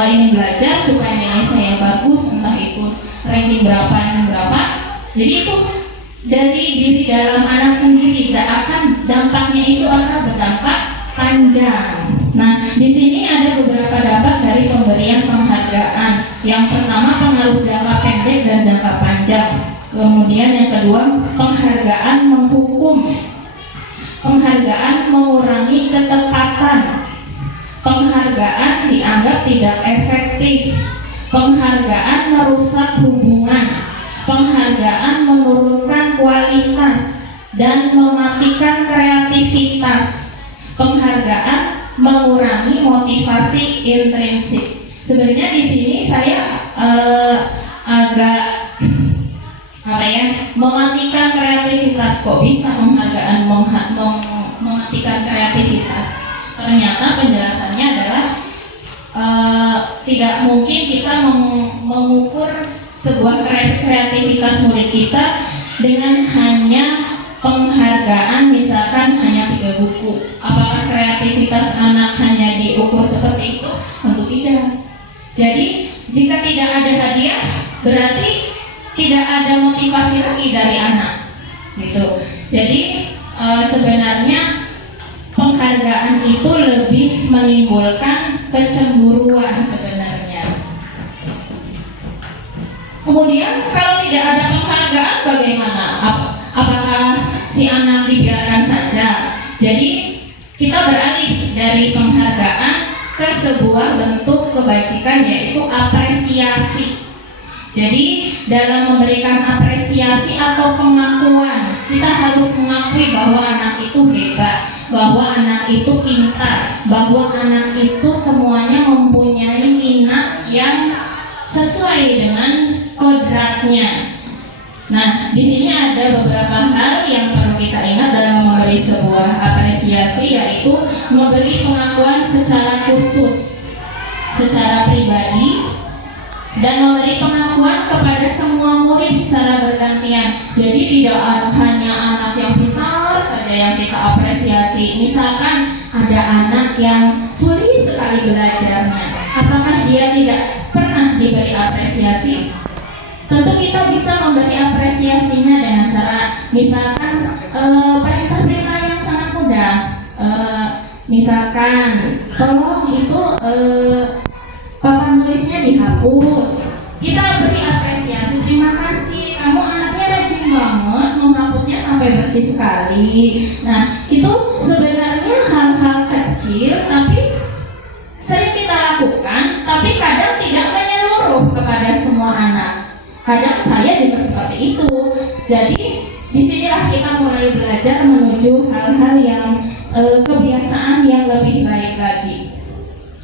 ingin belajar supaya nilai saya bagus, entah itu ranking berapa dan berapa. Jadi itu dari diri dalam anak sendiri, dampaknya itu akan berdampak panjang. Nah, di sini ada beberapa dampak dari pemberian penghargaan. Yang pertama, pengaruh jangka pendek dan jangka panjang. Kemudian yang kedua, penghargaan menghukum. Penghargaan mengurangi ketepatan. Penghargaan dianggap tidak efektif. Penghargaan merusak hubungan. Penghargaan menurunkan kualitas dan mematikan kreativitas. Penghargaan mengurangi motivasi intrinsik. Sebenarnya di sini saya agak mematikan kreativitas. Kok bisa penghargaan mematikan kreativitas? Ternyata penjelasannya adalah tidak mungkin kita mengukur sebuah kreativitas murid kita dengan hanya penghargaan, misalkan hanya 3 buku. Apakah kreativitas anak hanya diukur seperti itu? Tentu tidak. Jadi jika tidak ada hadiah, berarti tidak ada motivasi lagi dari anak, gitu. Jadi sebenarnya penghargaan itu lebih menimbulkan kecemburuan sebenarnya. Kemudian kalau tidak ada penghargaan bagaimana? Apakah si anak dibiarkan saja? Jadi kita beralih dari penghargaan ke sebuah bentuk kebajikan, yaitu apresiasi. Jadi dalam memberikan apresiasi atau pengakuan, kita harus mengakui bahwa anak itu hebat, bahwa anak itu pintar, bahwa anak itu semuanya mempunyai minat yang sesuai dengan kodratnya. Nah, di sini ada beberapa hal yang perlu kita ingat dalam memberi sebuah apresiasi, yaitu memberi pengakuan secara khusus, secara pribadi, dan memberi pengakuan kepada semua murid secara bergantian. Jadi tidak hanya anak yang pintar saja yang kita apresiasi. Misalkan ada anak yang sulit sekali belajarnya, apakah dia tidak pernah diberi apresiasi? Tentu kita bisa memberi apresiasinya dengan cara misalkan perintah-perintah yang sangat mudah. Misalkan tolong itu papan tulisnya dihapus. Kita beri apresiasi, terima kasih, kamu anaknya rajin banget menghapusnya sampai bersih sekali. Nah, itu sebenarnya hal-hal kecil tapi sering kita lakukan, tapi kadang tidak menyeluruh kepada semua anak. Kadang saya juga seperti itu. Jadi disinilah kita mulai belajar menuju hal-hal yang kebiasaan yang lebih baik lagi,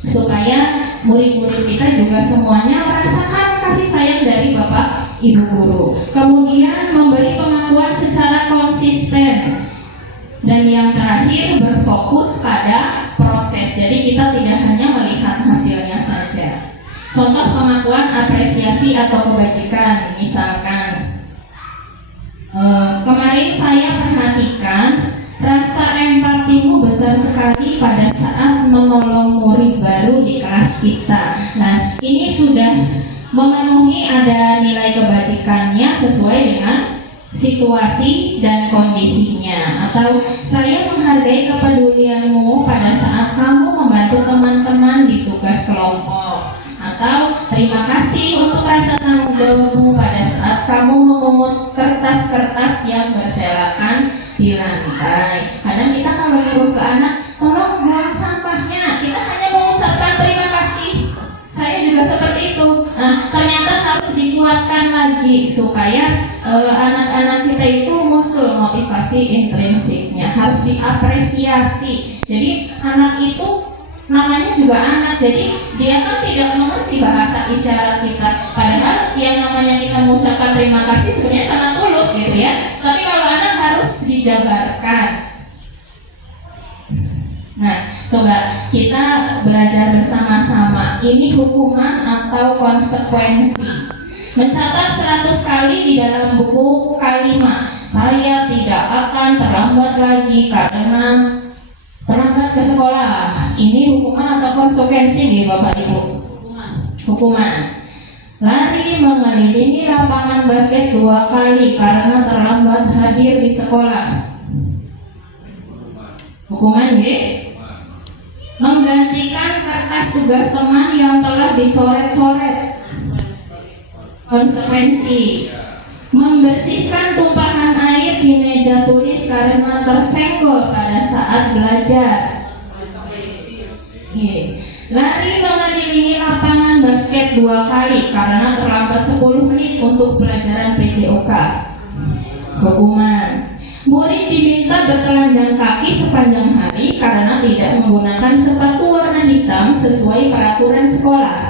supaya murid-murid kita juga semuanya merasakan kasih sayang dari Bapak Ibu Guru. Kemudian memberi pengakuan secara konsisten. Dan yang terakhir, berfokus pada proses. Jadi kita tidak hanya melihat hasilnya saja. Contoh pengakuan apresiasi atau kebajikan, misalkan kemarin saya perhatikan rasa empatimu besar sekali pada saat menolong murid baru di kelas kita. Nah, ini sudah memenuhi ada nilai kebajikannya sesuai dengan situasi dan kondisinya. Atau saya menghargai kepedulianmu pada saat kamu membantu teman-teman di tugas kelompok. Atau terima kasih untuk rasa tanggung jawabmu pada saat kamu memungut kertas-kertas yang berserakan di lantai. Kadang kita kalau nyuruh ke anak, tolong buang sampahnya, kita hanya mengucapkan terima kasih. Saya juga seperti itu. Nah, ternyata harus dikuatkan lagi supaya anak-anak kita itu muncul motivasi intrinsiknya, harus diapresiasi. Jadi anak itu namanya juga anak, jadi dia kan tidak mengerti bahasa isyarat kita. Padahal yang namanya kita mengucapkan terima kasih sebenarnya sangat tulus gitu ya. Tapi kalau anak harus dijabarkan. Nah, coba kita belajar bersama-sama. Ini hukuman atau konsekuensi. Mencatat 100 kali di dalam buku kalimat, saya tidak akan terlambat lagi karena terlambat ke sekolah. Ini konsekuensi nih Bapak Ibu. Hukuman. Lari mengelilingi lapangan basket 2 kali karena terlambat hadir di sekolah. Hukuman B. Menggantikan kertas tugas teman yang telah dicoret-coret. Konsekuensi. Membersihkan tumpahan air di meja tulis karena tersenggol pada saat belajar. Lari mengelilingi lapangan basket 2 kali karena terlambat 10 menit untuk pelajaran PJOK. Hukuman. Murid diminta bertelanjang kaki sepanjang hari karena tidak menggunakan sepatu warna hitam sesuai peraturan sekolah.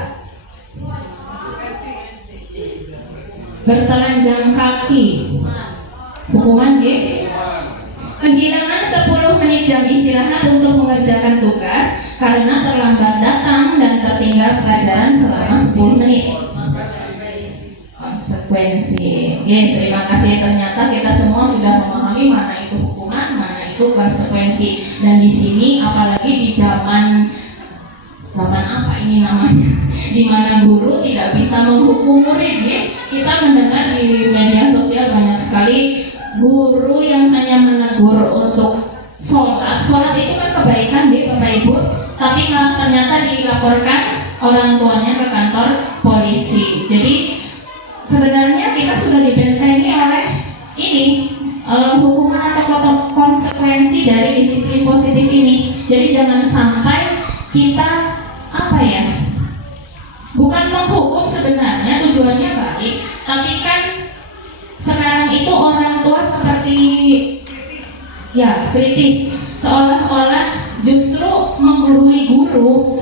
Bertelanjang kaki. Hukuman D. Kehilangan 10 menit jam istirahat untuk mengerjakan tugas karena terlambat datang dan tertinggal pelajaran selama 10 menit. Konsekuensi. Terima kasih. Ternyata kita semua sudah memahami mana itu hukuman, mana itu konsekuensi. Dan di sini apalagi di zaman apa ini namanya, di mana guru tidak bisa menghukum murid. Kita mendengar di media sosial banyak sekali guru yang hanya menegur untuk sholat itu kan kebaikan Bapak Ibu, tapi ternyata dilaporkan orang tuanya ke kantor polisi. Jadi sebenarnya kita sudah dibentengi oleh ini hukuman atau konsekuensi dari disiplin positif ini. Jadi jangan sampai kita bukan menghukum, sebenarnya tujuannya baik, tapi kan sekarang itu orang tua seperti kritis, seolah-olah justru menggurui guru.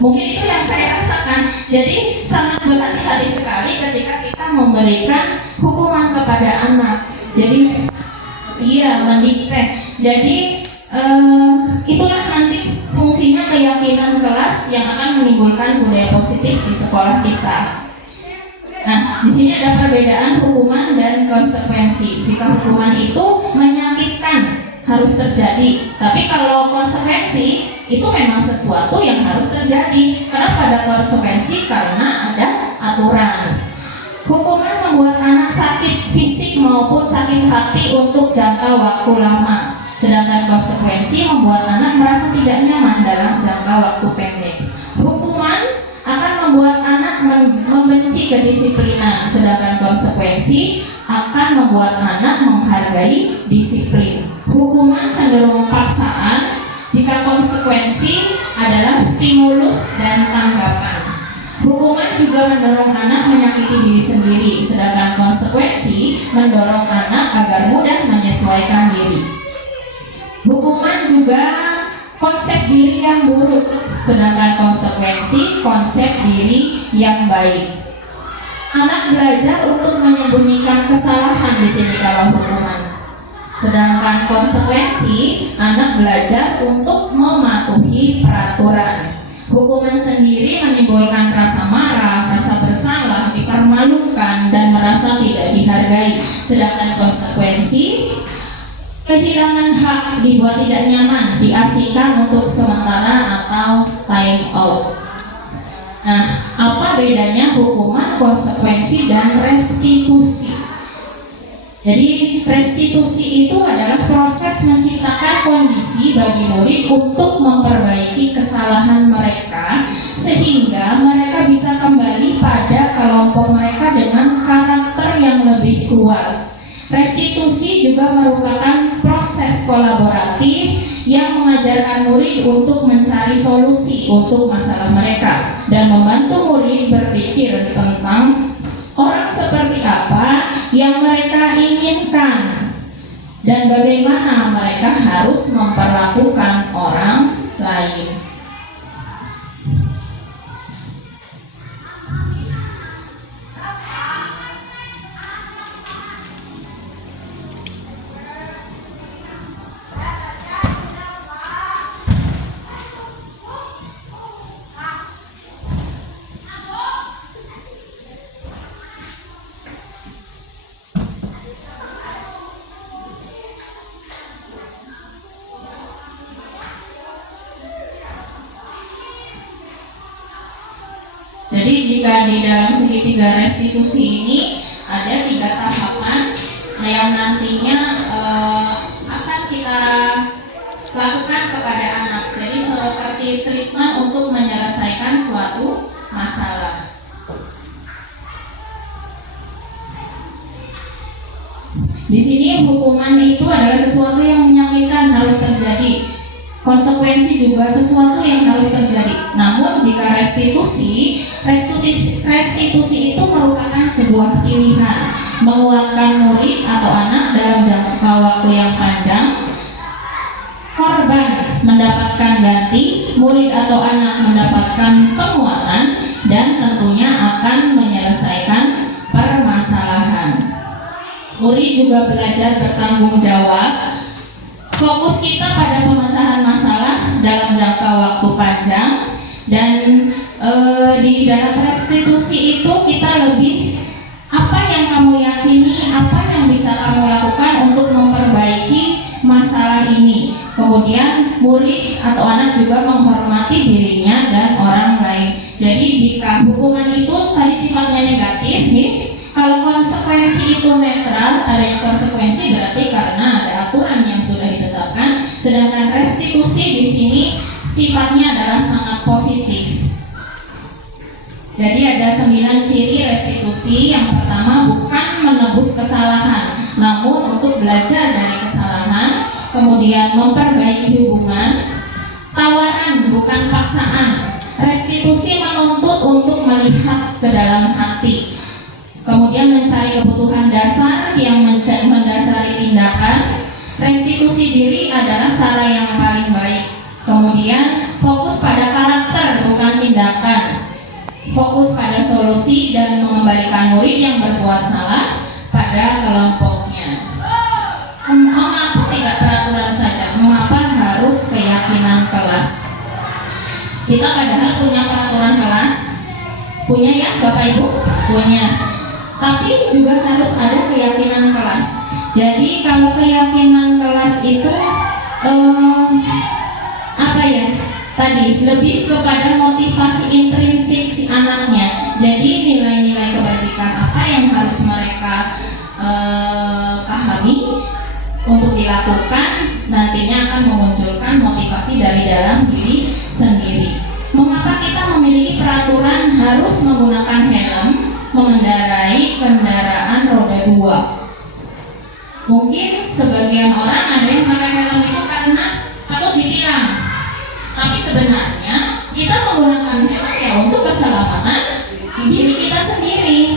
Mungkin itu yang saya rasakan. Jadi sangat berhati-hati sekali ketika kita memberikan hukuman kepada anak. Jadi mendikte. Jadi itulah nanti fungsinya keyakinan kelas yang akan menimbulkan budaya positif di sekolah kita. Nah, di sini ada perbedaan hukuman dan konsekuensi. Jika hukuman itu menyakitkan, harus terjadi. Tapi kalau konsekuensi itu memang sesuatu yang harus terjadi. Kenapa ada konsekuensi? Karena ada aturan. Hukuman membuat anak sakit fisik maupun sakit hati untuk jangka waktu lama. Sedangkan konsekuensi membuat anak merasa tidak nyaman dalam jangka waktu pendek. Hukuman akan membuat anak membenci kedisiplinan, sedangkan konsekuensi akan membuat anak menghargai disiplin. Hukuman cenderung paksaan, jika konsekuensi adalah stimulus dan tanggapan. Hukuman juga mendorong anak menyakiti diri sendiri, sedangkan konsekuensi mendorong anak agar mudah menyesuaikan diri. Hukuman juga konsep diri yang buruk, sedangkan konsekuensi konsep diri yang baik. Anak belajar untuk menyembunyikan kesalahan di sini kalau hukuman. Sedangkan konsekuensi anak belajar untuk mematuhi peraturan. Hukuman sendiri menimbulkan rasa marah, rasa bersalah, dipermalukan, dan merasa tidak dihargai. Sedangkan konsekuensi kehilangan hak, dibuat tidak nyaman, diasingkan untuk sementara atau time out. Nah, apa bedanya hukuman, konsekuensi, dan restitusi? Jadi restitusi itu adalah proses menciptakan kondisi bagi murid untuk memperbaiki kesalahan mereka sehingga mereka bisa kembali pada kelompok mereka dengan karakter yang lebih kuat. Restitusi juga merupakan proses kolaboratif yang mengajarkan murid untuk mencari solusi untuk masalah mereka dan membantu murid berpikir tentang orang seperti apa yang mereka inginkan dan bagaimana mereka harus memperlakukan orang lain. Jadi jika di dalam segitiga restitusi ini ada 3 tahapan yang nantinya akan kita lakukan kepada anak. Jadi seperti treatment untuk menyelesaikan suatu masalah. Di sini hukuman itu adalah sesuatu yang menyakitkan harus terjadi. Konsekuensi juga sesuatu yang harus terjadi. Namun jika restitusi itu merupakan sebuah pilihan, menguatkan murid atau anak dalam jangka waktu yang panjang. Korban mendapatkan ganti, murid atau anak mendapatkan penguatan, dan tentunya akan menyelesaikan permasalahan. Murid juga belajar bertanggung jawab. Fokus kita pada pemecahan masalah dalam jangka waktu panjang, dan di dalam restitusi itu kita lebih apa yang kamu yakini, apa yang bisa kamu lakukan untuk memperbaiki masalah ini. Kemudian murid atau anak juga menghormati dirinya dan orang lain. Jadi jika hukuman itu tadi sifatnya negatif nih, kalau konsekuensi itu netral, adanya konsekuensi berarti karena ada aturan yang sudah ditetapkan. Sedangkan restitusi di sini sifatnya adalah sangat positif. Jadi ada 9 ciri restitusi. Yang pertama, bukan menebus kesalahan, namun untuk belajar dari kesalahan. Kemudian memperbaiki hubungan. Tawaran bukan paksaan. Restitusi menuntut untuk melihat ke dalam hati. Kemudian mencari kebutuhan dasar yang mendasari tindakan. Restitusi diri adalah cara yang paling baik. Kemudian fokus pada karakter bukan tindakan. Fokus pada solusi dan mengembalikan murid yang berbuat salah pada kelompoknya. Mengapa tidak peraturan saja? Mengapa harus keyakinan kelas? Kita padahal punya peraturan kelas. Punya ya Bapak Ibu? Punya. Tapi juga harus ada keyakinan kelas. Jadi kalau keyakinan kelas itu apa ya? Tadi lebih kepada motivasi intrinsik si anaknya. Jadi nilai-nilai kebajikan apa yang harus mereka pahami untuk dilakukan, nantinya akan memunculkan motivasi dari dalam diri sendiri. Mengapa kita memiliki peraturan harus menggunakan helm mengendarai kendaraan roda 2? Mungkin sebagian orang ada yang pakai helm itu karena takut ditilang. Tapi sebenarnya kita menggunakan helm ya untuk keselamatan diri kita sendiri.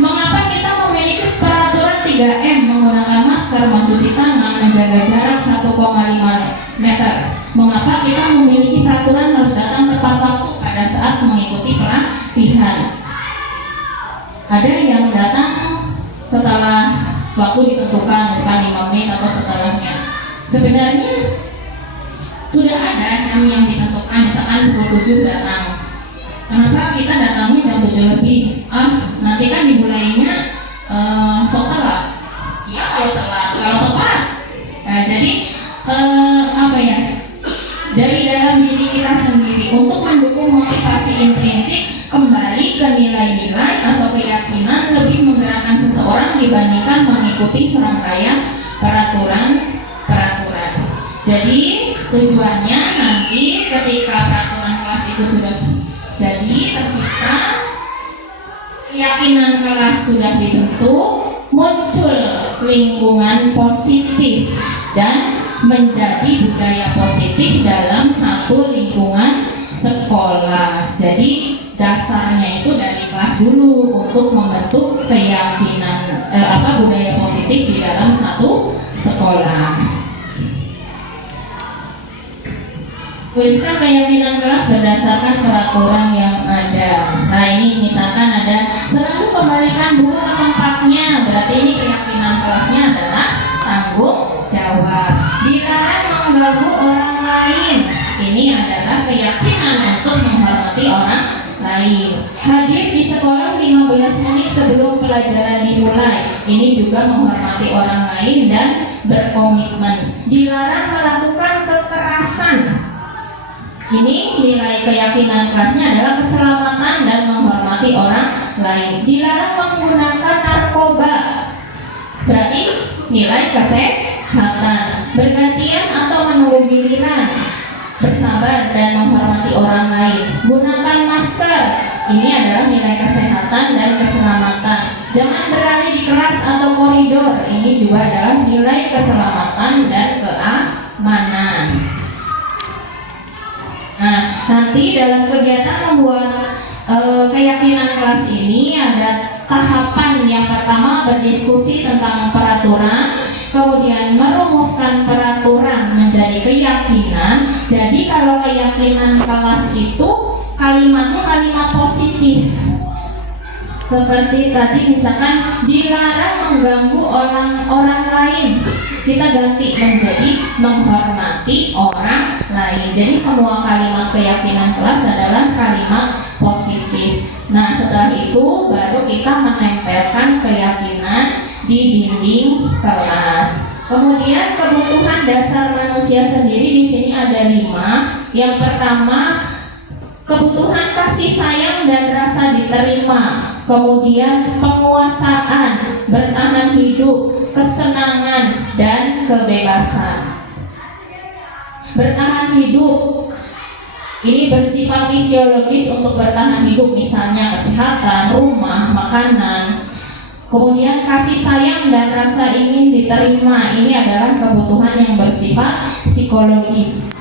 Mengapa kita memiliki peraturan 3M, menggunakan masker, mencuci tangan, menjaga jarak 1,5 meter? Mengapa kita memiliki peraturan harus datang tepat waktu pada saat mengikuti pelatihan? Ada yang datang setelah waktu ditentukan, misalkan 5 menit atau setelahnya. Sebenarnya sudah ada jam yang ditentukan, misalkan pukul 7 datang. Kenapa kita datangnya jam 7 lebih? Nanti kan dimulainya sok telat. Ya kalau telat, kalau tepat. Nah, jadi apa ya? Dari dalam diri kita sendiri untuk mendukung motivasi intrinsik, kembali ke nilai-nilai atau keyakinan lebih menggerakkan seseorang dibandingkan mengikuti serangkaian peraturan-peraturan. Jadi tujuannya nanti ketika peraturan kelas itu sudah jadi tercipta, keyakinan kelas sudah dibentuk, muncul lingkungan positif dan menjadi budaya positif dalam satu lingkungan sekolah. Jadi dasarnya itu dari kelas dulu untuk membentuk keyakinan budaya positif di dalam satu sekolah. Tuliskan keyakinan kelas berdasarkan peraturan yang ada. Nah ini misalkan ada selalu kembalikan buku ke tempatnya, berarti ini keyakinan kelasnya adalah tanggung jawab. Dilarang mengganggu orang lain, ini adalah keyakinan untuk menghormati orang lain. Hadir di sekolah 15 menit sebelum pelajaran dimulai, ini juga menghormati orang lain dan berkomitmen. Dilarang melakukan kekerasan. Ini nilai keyakinan kelasnya adalah keselamatan dan menghormati orang lain. Dilarang menggunakan narkoba, berarti nilai kesehatan. Bergantian atau menunggu giliran, bersabar dan menghormati orang lain. Gunakan masker, ini adalah nilai kesehatan dan keselamatan. Jangan berlari di kelas atau koridor, ini juga adalah nilai keselamatan dan keamanan. Nah, nanti dalam kegiatan membuat keyakinan kelas ini ada tahapan. Yang pertama berdiskusi tentang peraturan, kemudian merumuskan peraturan menjadi keyakinan. Jadi kalau keyakinan kelas itu kalimatnya kalimat positif. Seperti tadi misalkan dilarang mengganggu orang lain, kita ganti menjadi menghormati orang lain. Jadi semua kalimat keyakinan kelas adalah kalimat positif. Nah, setelah itu baru kita menempelkan keyakinan di dinding kelas. Kemudian kebutuhan dasar manusia sendiri di sini ada 5. Yang pertama, kebutuhan kasih sayang dan rasa diterima. Kemudian penguasaan, bertahan hidup, kesenangan dan kebebasan. Bertahan hidup ini bersifat fisiologis untuk bertahan hidup, misalnya kesehatan, rumah, makanan. Kemudian kasih sayang dan rasa ingin diterima, ini adalah kebutuhan yang bersifat psikologis.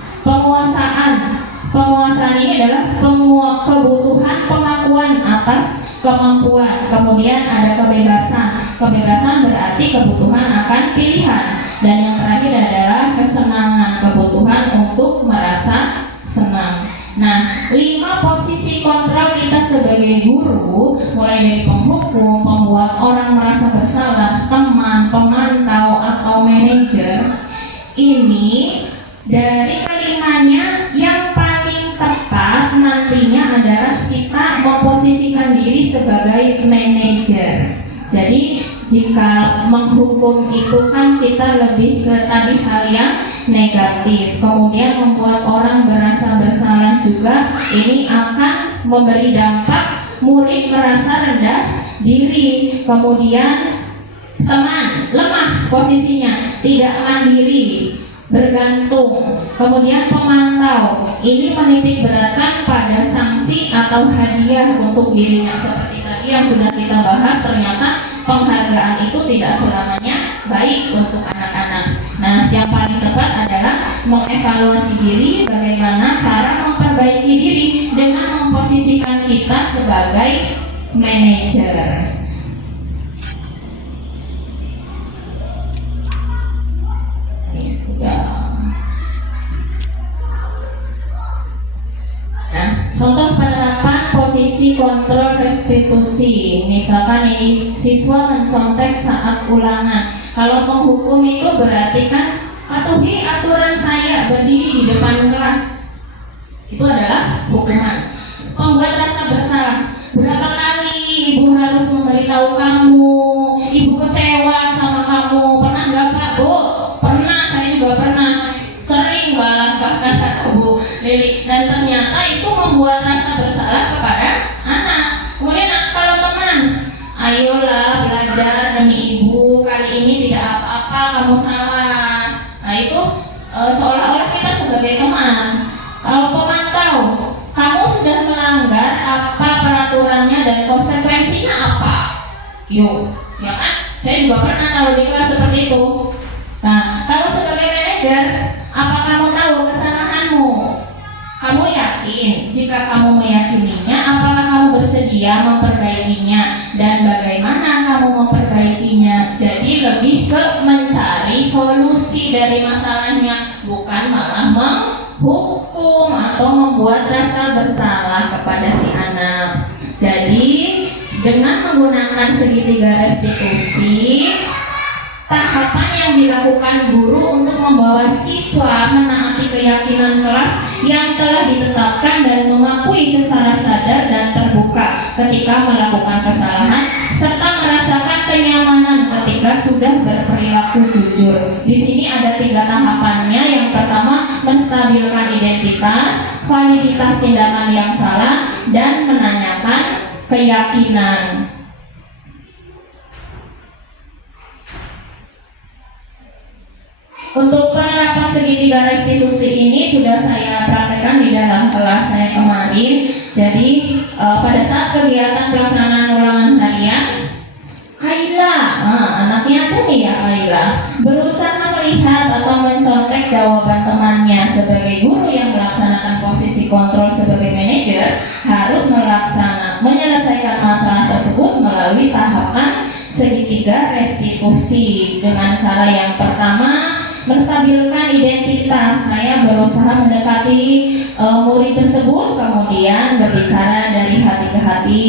Penguasaan ini adalah kebutuhan pengakuan atas kemampuan. Kemudian ada kebebasan berarti kebutuhan akan pilihan. Dan yang terakhir adalah kesenangan, kebutuhan untuk merasa senang. Nah, 5 posisi kontrol kita sebagai guru, mulai dari penghukum, pembuat orang merasa bersalah, teman, pemantau, atau manajer. Ini dari kelimanya yang paling tepat nantinya adalah kita memposisikan diri sebagai manajer. Jadi jika menghukum itu kan kita lebih ke tadi hal yang negatif. Kemudian membuat orang merasa bersalah juga, ini akan memberi dampak murid merasa rendah diri. Kemudian teman lemah posisinya, tidak mandiri, bergantung. Kemudian pemantau ini menitik beratkan pada sanksi atau hadiah untuk dirinya. Seperti tadi yang sudah kita bahas, ternyata penghargaan itu tidak selamanya baik untuk anak-anak. Nah, yang paling tepat adalah mengevaluasi diri, bagaimana cara memperbaiki diri dengan memposisikan kita sebagai manajer. Ini sudah. Nah, contoh penerapan posisi kontrol restitusi. Misalkan ini siswa mencontek saat ulangan. Kalau menghukum itu berarti kan patuhi aturan saya berdiri di depan kelas. Itu adalah hukuman. Membuat rasa bersalah. Berapa kali ibu harus memberitahu kamu, ibu kecewa sama kamu. Pernah nggak Pak, Bu? Pernah, saya juga pernah. Sering bahkan Bu Lili. Dan ternyata itu membuat rasa bersalah kepada anak. Kemudian kalau teman, ayolah belajar demi ibu, kali ini tidak apa-apa, kamu salah. Nah itu seolah-olah kita sebagai teman. Kalau pemantau, kamu sudah melanggar apa peraturannya dan konsekuensinya apa? Yuk, ya kan? Saya juga pernah kalau di kelas seperti itu. Nah, kalau sebagai manajer, apa kamu tahu kesalahanmu? Kamu yakin? Jika kamu meyakininya, apakah kamu bersedia memperbaikinya? Dan bagaimana kamu memperbaikinya? Jadi lebih ke mencari solusi dari masalahnya, bukan malah menghukum atau membuat rasa bersalah kepada si anak. Jadi dengan menggunakan segitiga restitusi, tahapan yang dilakukan guru untuk membawa siswa menaati keyakinan kelas yang telah ditetapkan dan mengakui secara sadar dan terbuka ketika melakukan kesalahan, serta merasakan kenyamanan ketika sudah berperilaku jujur. Di sini ada 3 tahapannya. Yang pertama, menstabilkan identitas. integritas, validitas tindakan yang salah, dan menanyakan keyakinan. Untuk penerapan segitiga restitusi ini sudah saya praktekkan di dalam kelas saya kemarin. Jadi pada saat kegiatan pelaksanaan ulangan harian, Kaila, anaknya tuh nih ya Kaila, berusaha melihat atau mencontek jawaban temannya. Sebagai guru yang melaksanakan posisi kontrol sebagai manajer, harus menyelesaikan masalah tersebut melalui tahapan segitiga restitusi. Dengan cara yang pertama, menstabilkan identitas. Saya berusaha mendekati murid tersebut, kemudian berbicara dari hati ke hati,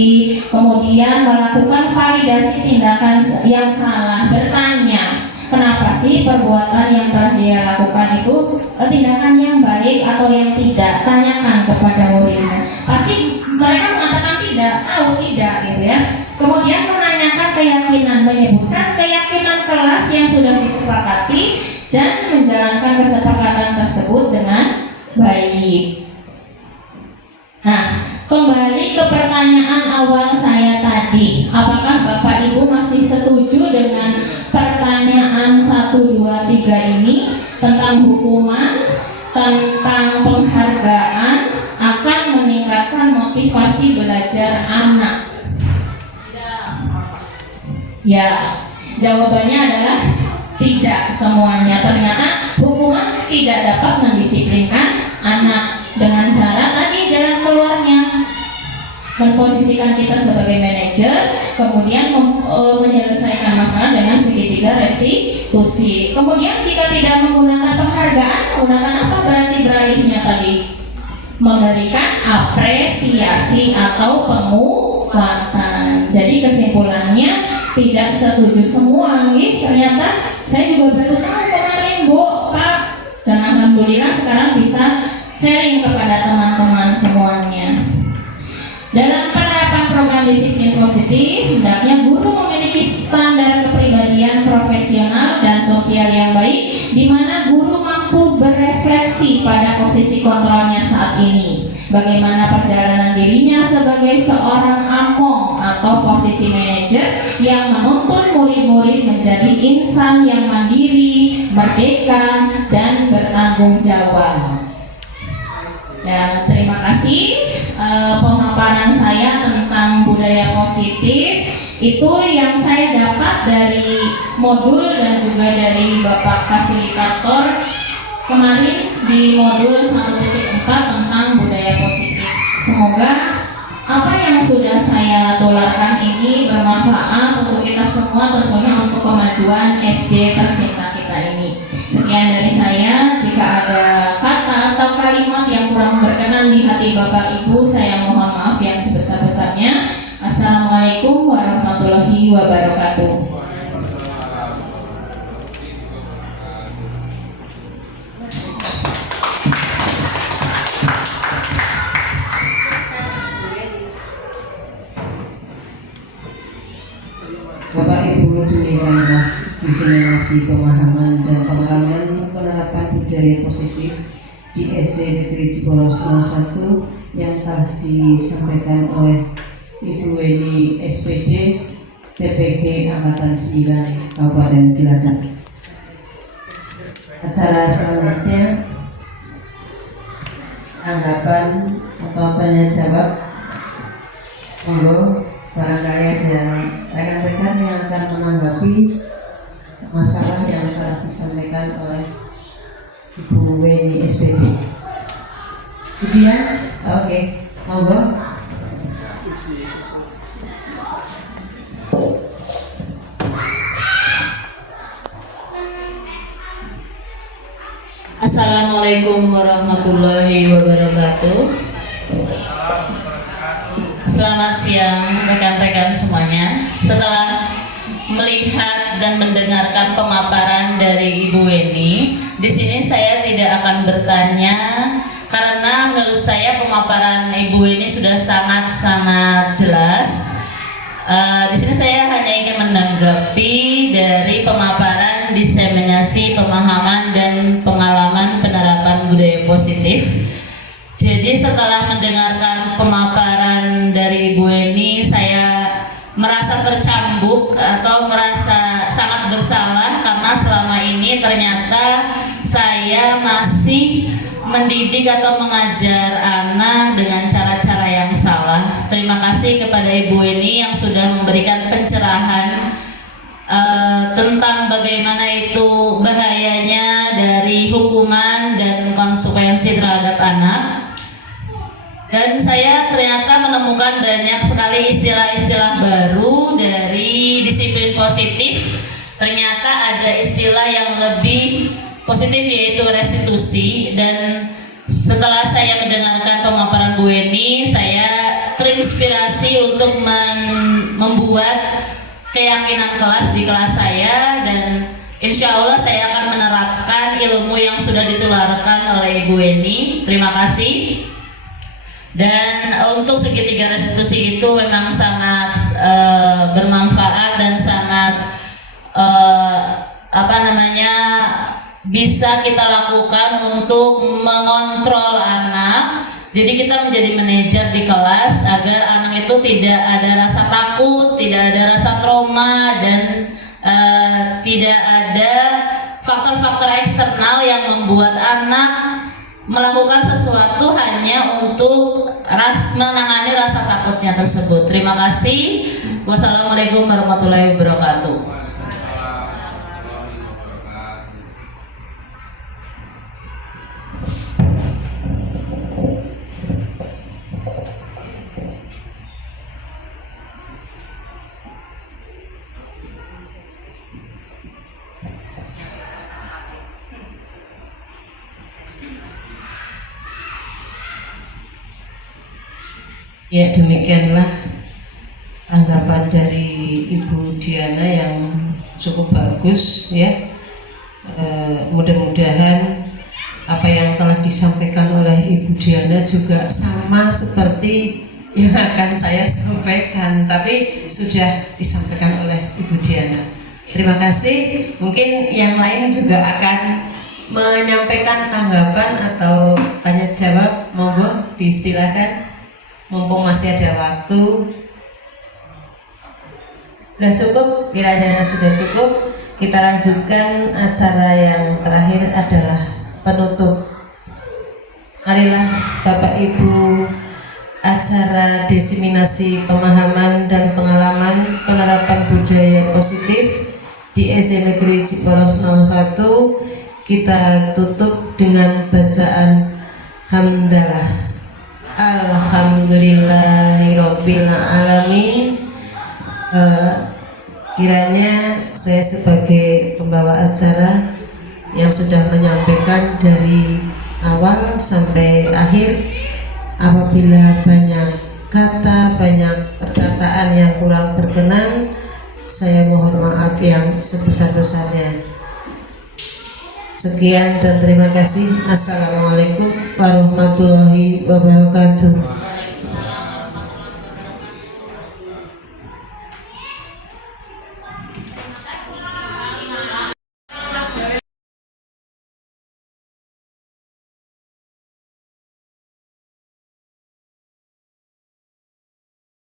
kemudian melakukan validasi tindakan yang salah, bertanya kenapa sih perbuatan yang telah dia lakukan itu tindakan yang baik atau yang tidak. Tanyakan kepada muridnya, pasti mereka mengatakan tidak, tahu tidak gitu ya. Kemudian menanyakan keyakinan, menyebutkan keyakinan kelas yang sudah disepakati dan menjalankan kesepakatan tersebut dengan baik. Nah, kembali ke pertanyaan awal saya tadi, apakah Bapak Ibu masih setuju dengan pertanyaan 1, 2, 3 ini tentang hukuman, tentang penghargaan akan meningkatkan motivasi belajar anak? Ya, jawabannya adalah tidak semuanya. Ternyata hukuman tidak dapat mendisiplinkan anak. Dengan cara tadi jalan keluarnya memposisikan kita sebagai manajer, kemudian menyelesaikan masalah dengan segitiga restitusi. Kemudian jika tidak menggunakan penghargaan, menggunakan apa berarti beralihnya tadi? Memberikan apresiasi atau penguatan. Jadi kesimpulannya tidak setuju semua nih. Ternyata saya juga baru tahu kemarin Bu, Pak, dan alhamdulillah sekarang bisa sharing kepada teman-teman semuanya. Dalam penerapan program disiplin positif, hendaknya guru memiliki standar kepribadian profesional dan sosial yang baik, di mana guru mampu berefleksi pada posisi kontrolnya saat ini. Bagaimana perjalanan dirinya sebagai seorang among atau posisi manajer yang menuntun murid-murid menjadi insan yang mandiri, merdeka, dan bertanggung jawab. Dan terima kasih pemaparan saya tentang budaya positif itu yang saya dapat dari modul dan juga dari Bapak Fasilitator kemarin di modul 1.4 tentang budaya positif. Semoga apa yang sudah saya tularkan ini bermanfaat untuk kita semua, tentunya untuk kemajuan SD tercinta kita ini. Sekian dari saya. Jika ada kata atau kalimat yang kurang berkenan di hati Bapak Ibu, saya mohon maaf yang sebesar-besarnya. Assalamualaikum warahmatullahi wabarakatuh. Bapak Ibu, demikianlah diseminasi pemahaman dan pengalaman penerapan budaya positif di SD Negeri Cibolos 01 yang telah disampaikan oleh Ibu Weni SPD CPG Angkatan 9 Kabupaten Cilacap. Acara selanjutnya anggapan atau tanya jawab, monggo barangkali ada rekan-rekan yang akan menanggapi masalah yang telah disampaikan oleh Ibu Weni SPD. Dia, oke, monggo. Assalamualaikum warahmatullahi wabarakatuh. Selamat siang rekan-rekan semuanya. Setelah melihat dan mendengarkan pemaparan dari Ibu Weni, di sini saya tidak akan bertanya karena menurut saya pemaparan Ibu Weni sudah sangat-sangat jelas. Di sini saya hanya ingin menanggapi dari pemaparan diseminasi pemahaman dan pengalaman penerapan budaya positif. Jadi setelah mendengarkan pemaparan dari Ibu Eni, saya merasa tercambuk atau merasa sangat bersalah karena selama ini ternyata saya masih mendidik atau mengajar anak dengan cara-cara yang salah. Terima kasih kepada Ibu Eni yang sudah memberikan pencerahan tentang bagaimana itu bahayanya dari hukuman dan konsekuensi terhadap anak. Dan saya ternyata menemukan banyak sekali istilah-istilah baru dari disiplin positif. Ternyata ada istilah yang lebih positif, yaitu restitusi. Dan setelah saya mendengarkan pemaparan Bu Eni, saya terinspirasi untuk membuat keyakinan kelas di kelas saya, dan insya Allah saya akan menerapkan ilmu yang sudah ditularkan oleh Ibu Eni. Terima kasih. Dan untuk segitiga restitusi itu memang sangat bermanfaat dan sangat bisa kita lakukan untuk mengontrol anak. Jadi kita menjadi manajer di kelas agar anak itu tidak ada rasa takut, tidak ada rasa trauma, dan tidak ada faktor-faktor eksternal yang membuat anak melakukan sesuatu hanya untuk menangani rasa takutnya tersebut. Terima kasih. Wassalamualaikum warahmatullahi wabarakatuh. Ya, demikianlah tanggapan dari Ibu Diana yang cukup bagus ya. Mudah-mudahan apa yang telah disampaikan oleh Ibu Diana juga sama seperti yang akan saya sampaikan, tapi sudah disampaikan oleh Ibu Diana. Terima kasih. Mungkin yang lain juga akan menyampaikan tanggapan atau tanya jawab. Monggo disilakan. Mumpung masih ada waktu. Sudah cukup, kiranya sudah cukup. Kita lanjutkan acara yang terakhir adalah penutup. Marilah Bapak Ibu, acara diseminasi pemahaman dan pengalaman penerapan budaya positif di SD Negeri Ciporos 01 kita tutup dengan bacaan hamdalah. Alhamdulillahirabbil alamin. Kiranya saya sebagai pembawa acara yang sudah menyampaikan dari awal sampai akhir, apabila banyak kata, banyak perkataan yang kurang berkenan, saya mohon maaf yang sebesar-besarnya. Sekian dan terima kasih. Assalamualaikum warahmatullahi wabarakatuh.